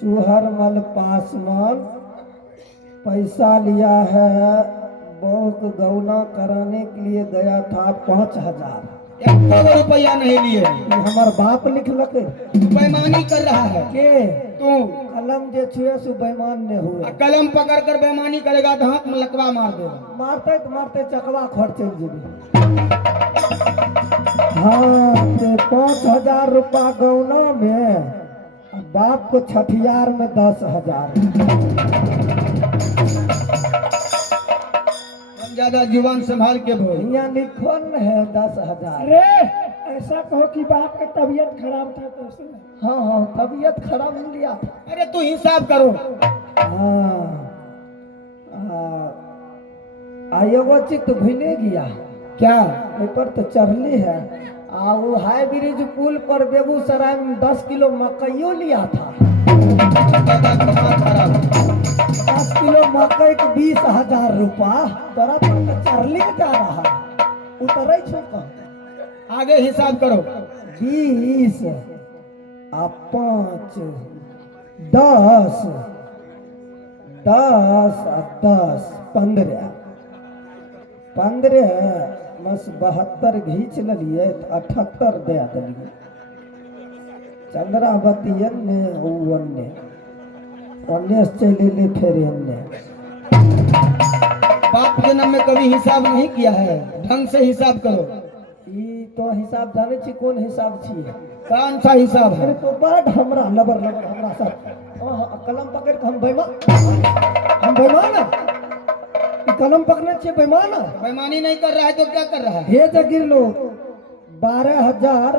चूहर मल पासमान पैसा लिया है, बहुत गौना कराने के लिए गया था 5000। 1 रुपया नहीं लिए। हमार बाप लिखलक बेईमानी कर रहा है के तू। कलम जे छुए सु बेईमान ने हुए। कलम पकड़ कर बेईमानी करेगा तो हाथ में लकवा मार देगा। मारते तो मारते चकवा खोर चल जेबी। हाँ ते 5000 रुपया गौना में, बाप को छठियार में 10,000। ज्यादा जुबान संभाल के बोल। यहाँ लिखल है 10,000। अरे ऐसा कहो कि बाप का तबीयत खराब था तो ऐसे। हाँ हाँ तबीयत खराब हो गया था। अरे तू हिसाब करो। एगो चित्त भूले गया क्या? ऊपर तो चढ़ली है। वो हाई ब्रिज पुल पर बेगूसराय में 10 किलो मकइयो लिया था। 10 किलो मकई के 20,000 रुपया। तोरा तो चढ़ली जा रहा उतरे छो। आगे हिसाब करो। 20 आ 5 10 10 आ 10 15 बस 72 घींच लिये तो 78 दे दिलिए। चंद्रावती ने ओन्ने से चले ले फिर एन्ने। बाप जन्म में कभी हिसाब नहीं किया है, ढंग से हिसाब करो। ई तो हिसाब जाने छी कौन हिसाब छी? कौन सा हिसाब है? अरे तो बड़ हमरा लबर हमरा सब कलम पकड़ के हम बेईमान ई कलम पकड़ने छे बेईमान। बेईमानी नहीं कर रहा है तो क्या कर रहा है? हे जगिर लो 12,000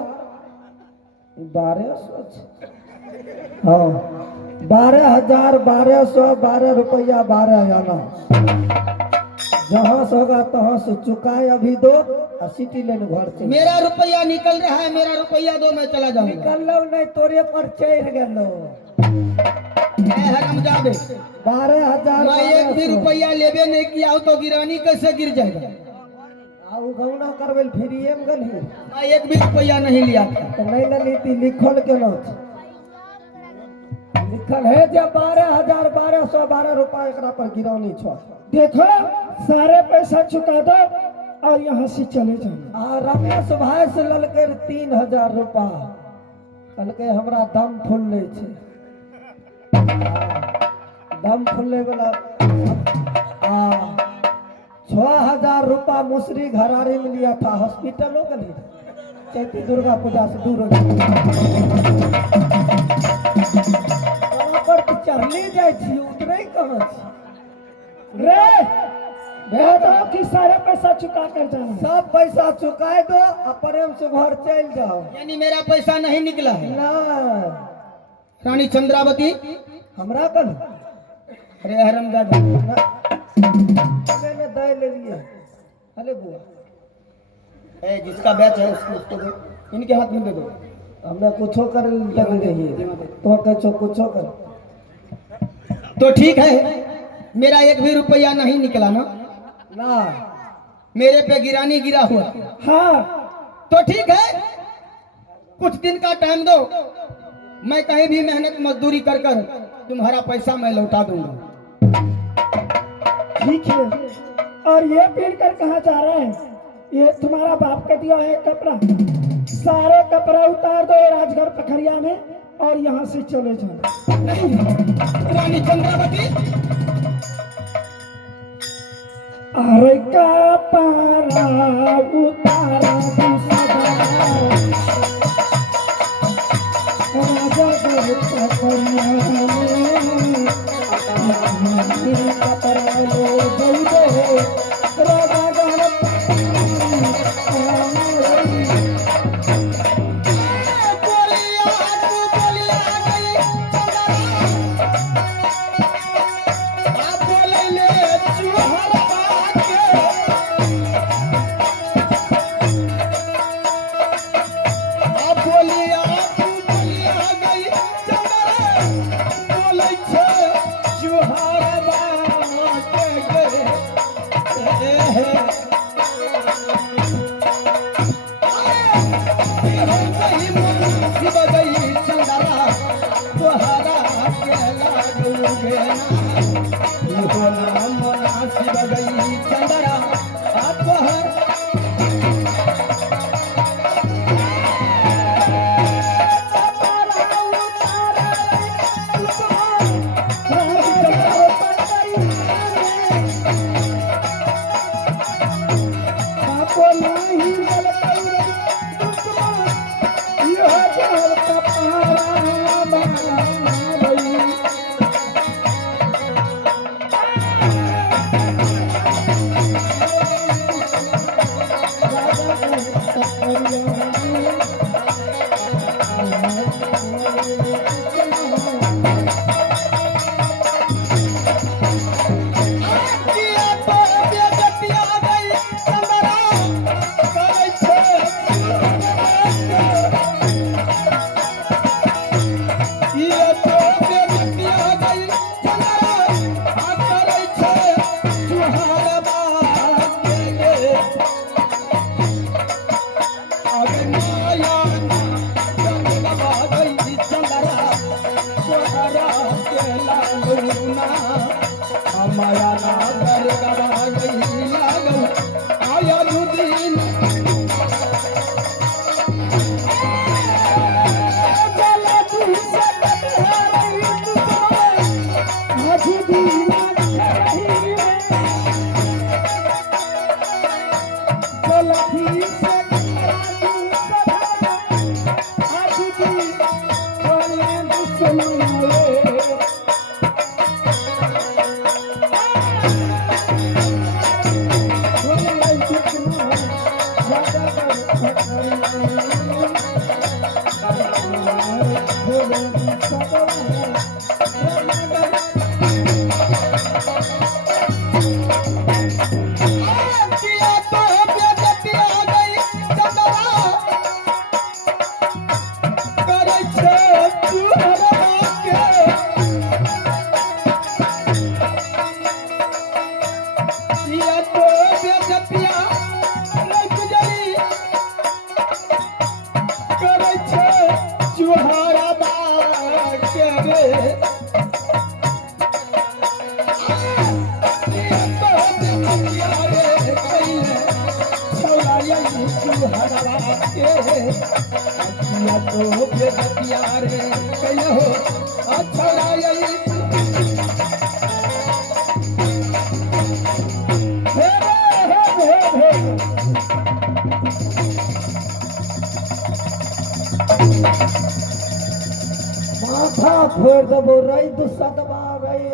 1200। हाँ 12,1212 रुपया 12 आना। जहाँ से होगा तहाँ से चुकाए अभी दो और सिटी लेने घर से। मेरा रुपया निकल रहा है, मेरा रुपया दो, मैं चला जाऊंगा। निकल लो नहीं तोरे पर चढ़ गेलो। हरामजादे 12,000 मैं 1 भी रुपया लेबे नहीं किया हूं तो गिरानी कैसे गिर जाएगा? आउ गौना करवेल फ्रीए में गली। मैं 1 भी रुपया नहीं लिया था। तो नहीं नीति लिखल के लिखल है जब 12,1212 रुपया एकरा पर गिरानी छो। देखो सारे पैसा चुका दो और यहाँ से चले जाओ। रमेश भाई से ललके 3,000 रुपया। कल के हमरा दम फूल छे। दम फूलने वाला 6,000 रुपया मुसरी घरारी में लिया था। हॉस्पिटलों के लिए चैती दुर्गा पूजा से दूर पर चढ़ली जाए छी उतरे कहाँ छी रे। बताओ कि सारे पैसा चुका कर जाना। सब पैसा चुकाए दो और प्रेम से घर चल जाओ। यानी मेरा पैसा नहीं निकला है? ना रानी चंद्रावती हमरा कल अरे हरामजादा मैंने दे ले लिए। अरे बुआ ए जिसका बैच है उसको दो, इनके हाथ में दे दो। हमने कुछो कर लग रही तो कछो कुछो कर। तो ठीक है, मेरा एक भी रुपया नहीं निकला ना, ना मेरे पे गिरानी गिरा हुआ। हाँ तो ठीक है, कुछ दिन का टाइम दो, मैं कहीं भी मेहनत मजदूरी कर कर तुम्हारा पैसा मैं लौटा दूंगा। ठीक है। और ये पहन कर कहाँ जा रहे हैं? ये तुम्हारा बाप का दिया है कपड़ा, सारे कपड़ा उतार दो राजगढ़ पखरिया में और यहाँ से चले जाओ। रानी चंद्रावती, अरे का पारा उतारा तू सदा राजगढ़ पखरिया में कपड़ा ले जाइए राजगढ़ माथा फोड़ दबो रही तो सदमा रही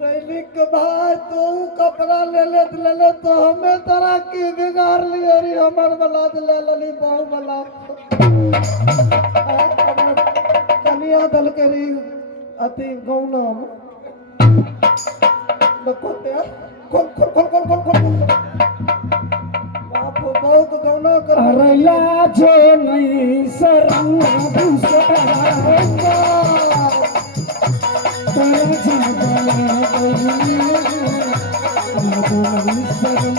रही के भाई तू कपड़ा ले ले तो हमें तरह की बिगाड़ लिए रे हमर वाला ले लली बहु वाला कनिया दल के री अति गौना देखो ते खोल खोल खोल खोल खोल खोल बाप बहुत गौना कर अरे लाजो नहीं शरण दूसरा तेरा जाना नहीं शरण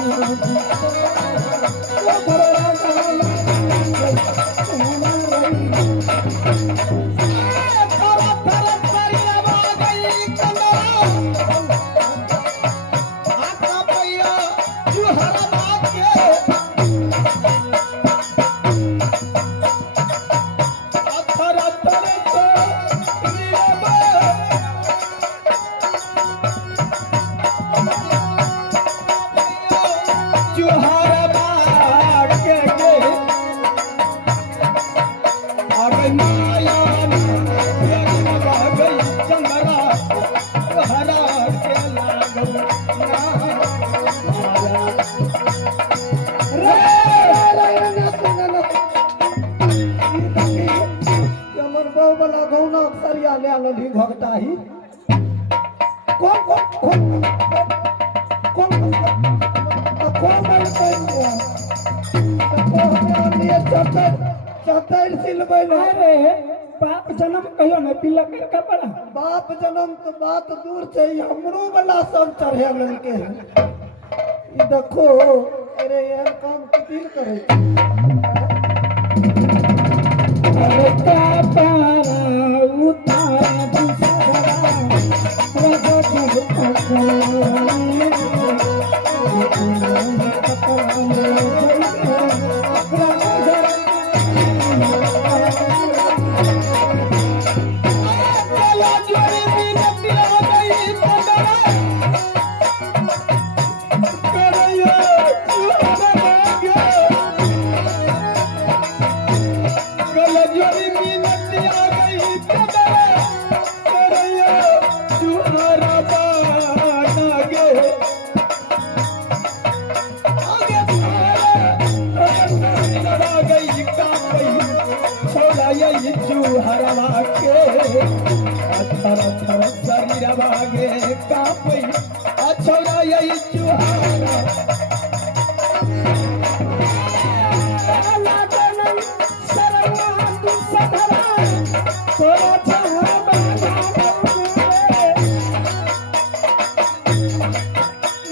भगताही कौन कौन कौन कौन कौन चतर सिलबै अरे बाप जन्म कहियो न पिला कर कपड़ा बाप जन्म तो बात दूर छै हमरो वाला सब चढ़े के ई देखो अरे यार काम कितिन करे अरे का पारा उतार दूसरा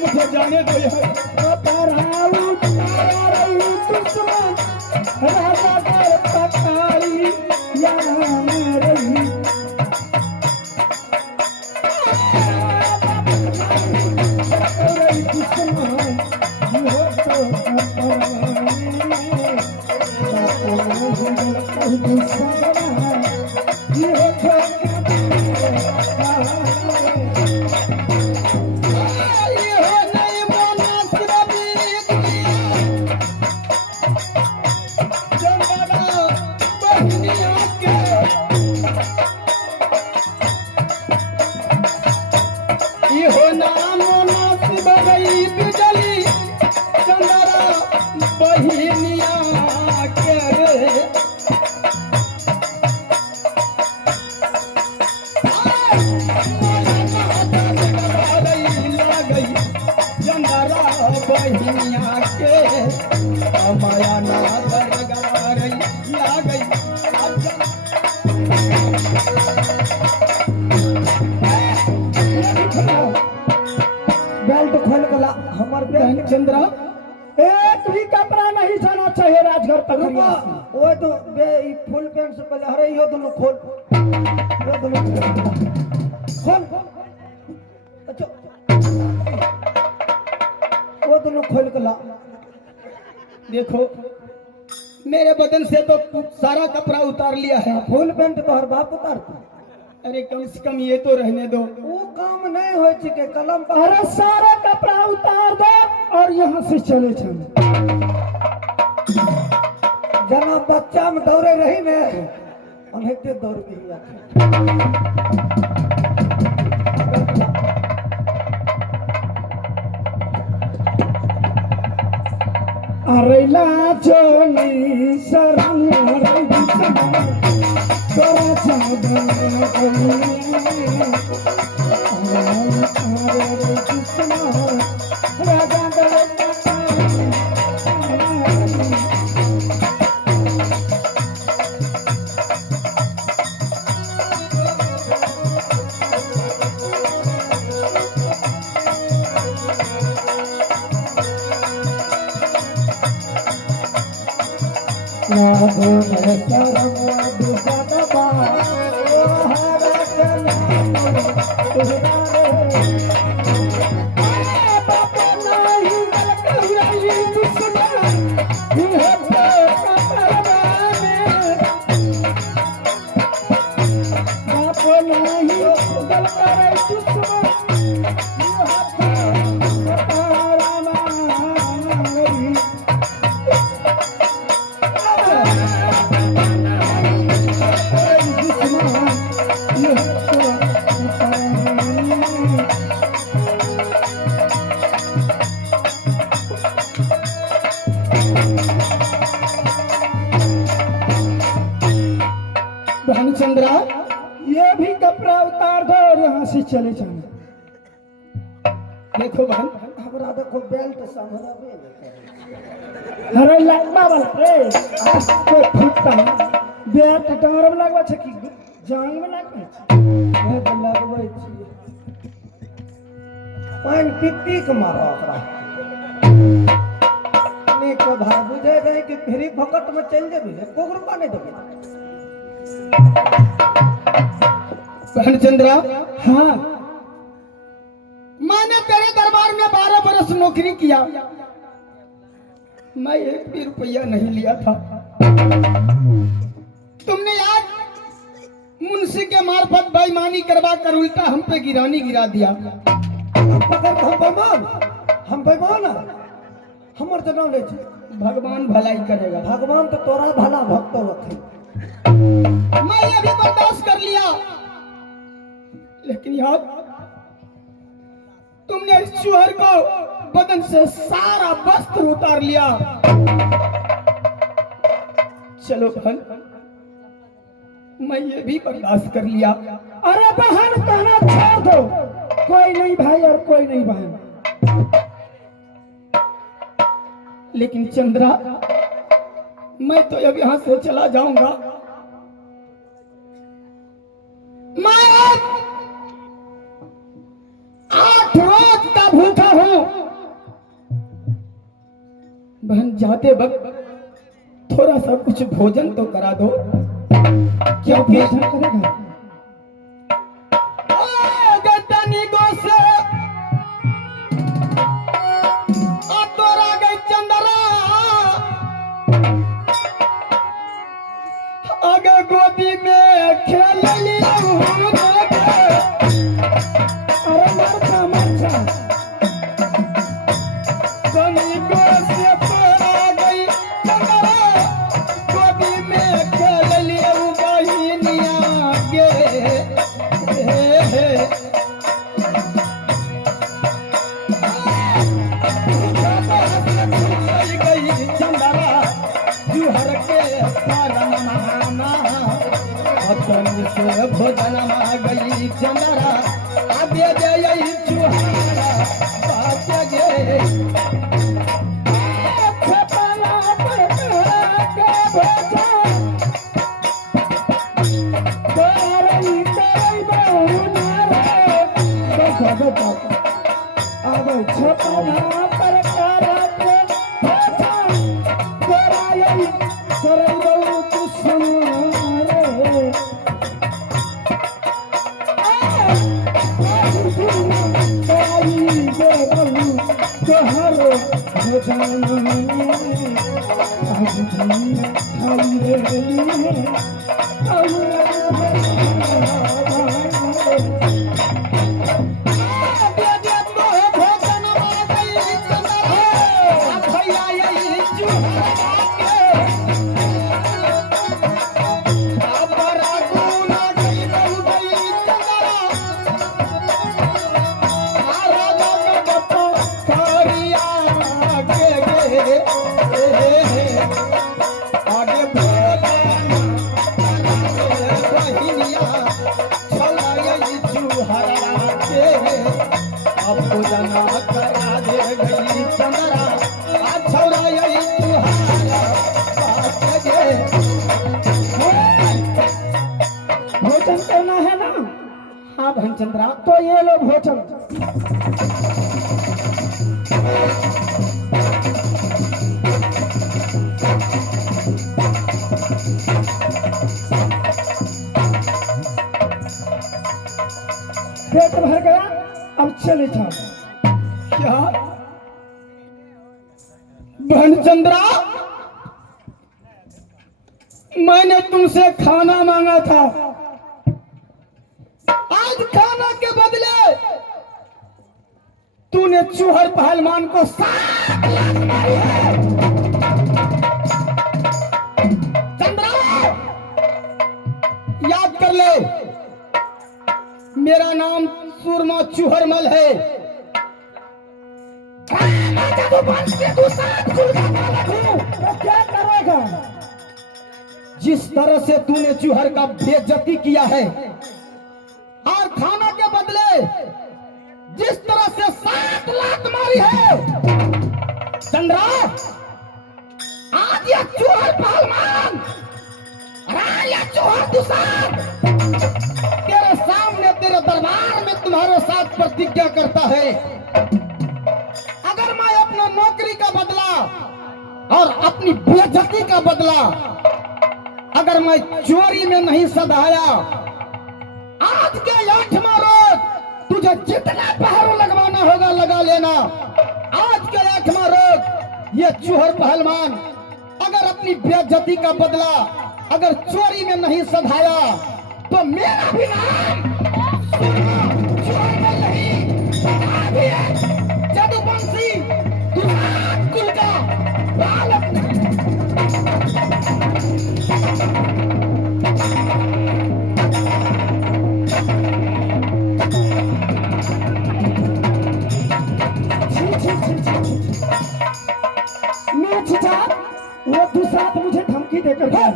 रगो जाने दो राजा कर पकारी या मेरे बेल्ट खोल के ला हमर बेल्ट चंद्रा एक भी कपड़ा नहीं जाना चाहिए राजघर तक रुको वो तो बे ई फुल पैंट से पहले अरे यो दोनों खोल यो दोनों खोल अच्छा वो दोनों खोल के ला देखो मेरे बदन से तो सारा कपड़ा उतार लिया है। फुल पैंट तो हर बाप उतारता अरे कम से कम ये तो रहने दो। वो काम नहीं हो के कलम पर अरे सारा कपड़ा उतार दो और यहाँ से चले चले जना बच्चा में दौड़े रही ने अनहते दौड़ गई अरे लाजो नहीं शरण तोरा जादू राजा भानुचंद्रा, ये भी कपड़ा उतार दो और यहाँ से चले जाना। देखो बहन, हमरा देखो बेल्ट संभरबे अरे लगवा वाला रे कोई फुटता बेल्ट डांर में लगवा छै कि जांग में लगवा छै ए तो लगबै छी पान पिट्टी के मारो ओकरा ने को भाग बुझे रहे कि फेरी भकट में चल जेबे एको रुपया नहीं देबे। भानुचंद्रा, हाँ मैंने तेरे दरबार में 12 बरस नौकरी किया, मैं एक भी रुपया नहीं लिया था। तुमने आज मुंशी के मार्फत बेईमानी करवा कर उल्टा हम पे गिरानी गिरा दिया। पकड़ हम बेईमान हमर तो नाम ले छी भगवान भलाई करेगा। भगवान तो तोरा भला भक्त रखे। मैं ये भी बर्दाश्त कर लिया, लेकिन यार तुमने इस चूहर को बदन से सारा वस्त्र उतार लिया। चलो बहन, मैं ये भी बर्दाश्त कर लिया। अरे बहन कहना छोड़ दो, कोई नहीं भाई और कोई नहीं बहन। लेकिन चंद्रा, मैं तो अब यहां से चला जाऊंगा। मैं 8 रोज का भूखा हूं। बहन, जाते वक्त थोड़ा सा कुछ भोजन तो करा दो, क्योंकि करेगा गद्दानी गो से तोरा गई चंद्रा, अगर गोदी में खेल लिया अरे मरता मरता गनी गो से तोरा गई चंद्रा, गोदी में खेल लिया बहिनिया गे। गई चंद्रा जुहर के पालन महाना, से भोजन मा गई चंद्रा, आगे जय चुहारा बात गे। आगे भोजना करा दे गई चंद्रा छौरा यही तुहारा बात गे भोजन करना है ना? हाँ बहन चंद्रा तो ये लो भोजन। पेट भर गया, अब चले जाओ। क्या बहन चंद्रा मैंने तुमसे खाना मांगा था, आज खाना के बदले तूने चूहर पहलवान को 7 लात मारी है। चंद्रा याद कर ले, मेरा नाम सूरमा चूहरमल है। तो क्या करेगा? जिस तरह से तूने चूहर का बेइज्जती किया है और खाना के बदले जिस तरह से 7 लात मारी है, चंद्रा आज यह चूहर पहलवान या चूहर दुसान तेरे सामने तेरे दरबार में तुम्हारे साथ प्रतिज्ञा करता है, अगर मैं अपना नौकरी का बदला और अपनी बेइज्जती का बदला अगर मैं चोरी में नहीं सधाया, आज के 8वां रोज तुझे जितना पहरो लगवाना होगा लगा लेना। आज के 8वां रोज ये चूहर पहलवान अगर अपनी बेइज्जती का बदला अगर चोरी में नहीं सधाया तो मेरा भी नाम चूहरमल नहीं, अभी एक जदुवंशी दुष्ट कुल का बालक। मैं चिचा, वो दुसात मुझे धमकी देकर गया।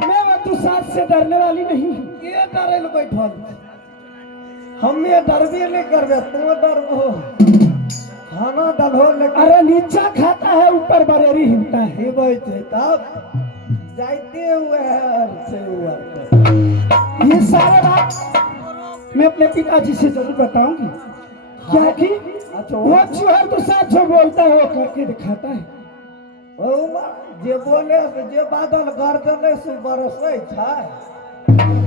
मैं वो दुसात से डरने वाली नहीं। ये डरे लो बैठल, हम ये डरबे नहीं करबे, तुम डरबो। खाना दलो लेकिन अरे नीचा खाता है ऊपर बरेरी हिलता है। ही बैठे तब जाते हुए से हुआ। ये सारे बात मैं अपने पिताजी से जरूर बताऊंगी, क्योंकि अच्छा वो चूहर तो साथ जो बोलता है वो करके दिखाता है। जे बोले जे बादल गर्दने से बरसे छै,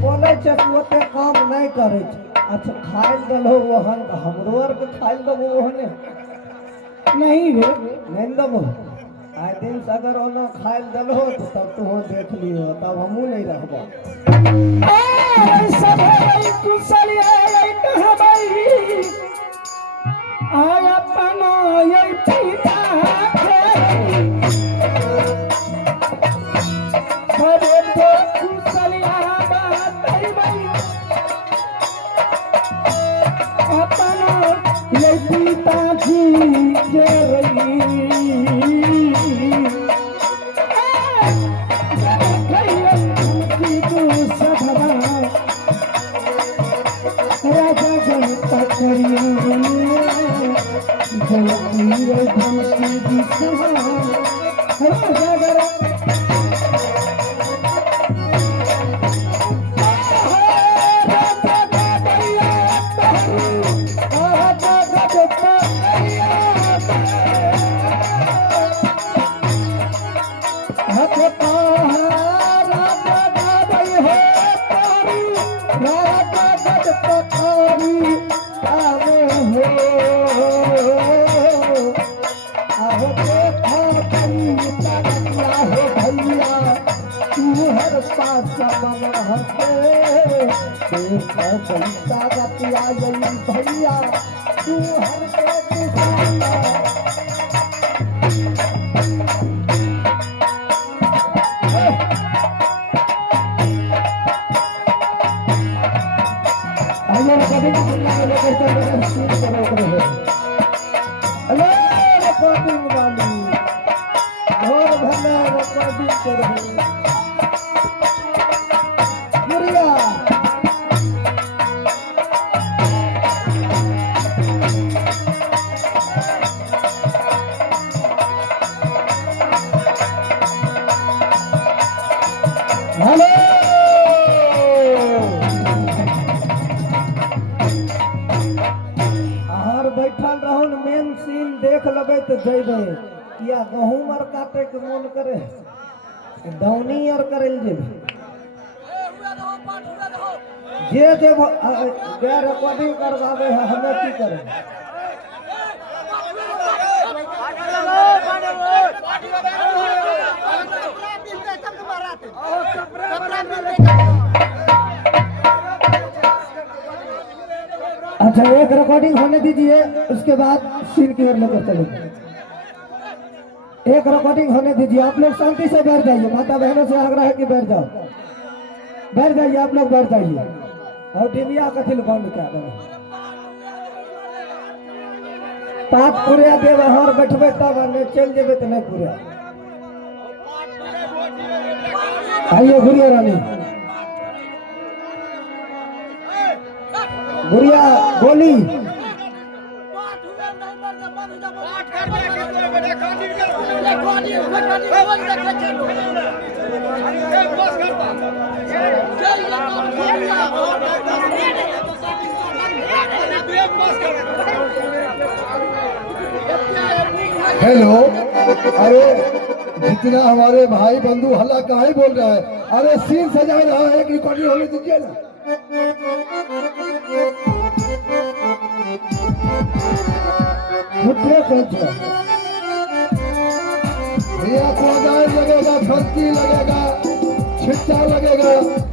बोले छै कि ओते काम नहीं करे छै। अच्छा खाइल दलो ओहन हमरो आर के खाइल दबो ओहने नहीं रे, नहीं दबो। आइ दिन से अगर ओना खाइल दलो तो तब तू देख लियो, तब हमहू नहीं रहबो। सब है कुशल है कहबई आया पना ये पिता बड़े तो कुशल बात है भाई अपना ये पिताजी के राजा जनता करिए जय धमकी दी राजा गर भैया तू हर रिकॉर्डिंग वाली और भले रिकॉर्डिंग कर मुरिया बैठल रहू न मेन सीन देख लेबै तो जेबै या गहूम आर काटे के मन करे दौनी आर करे जेबै जे रिकॉर्डिंग करवावे है हमें की करे अच्छा एक रिकॉर्डिंग होने दीजिए उसके बाद सीन की ओर लेकर चलेंगे एक रिकॉर्डिंग होने दीजिए आप लोग शांति से बैठ जाइए माता बहनों से आग्रह है कि बैठ जाओ बैठ जाइए आप लोग बैठ जाइए और टीविया कथी बंद क्या देना पाँच पूरा देव हर बैठबे तब नहीं चल जेबे तो नहीं पूरा आइए गुड़िया रानी गुड़िया बोली हेलो, अरे जितना हमारे भाई बंधु हल्ला काहे बोल रहा है? अरे सीन सजा रहा है कि रिकॉर्डिंग होने दीजिए ना। भैया को लगेगा, खर्ची लगेगा, छिट्टा लगेगा।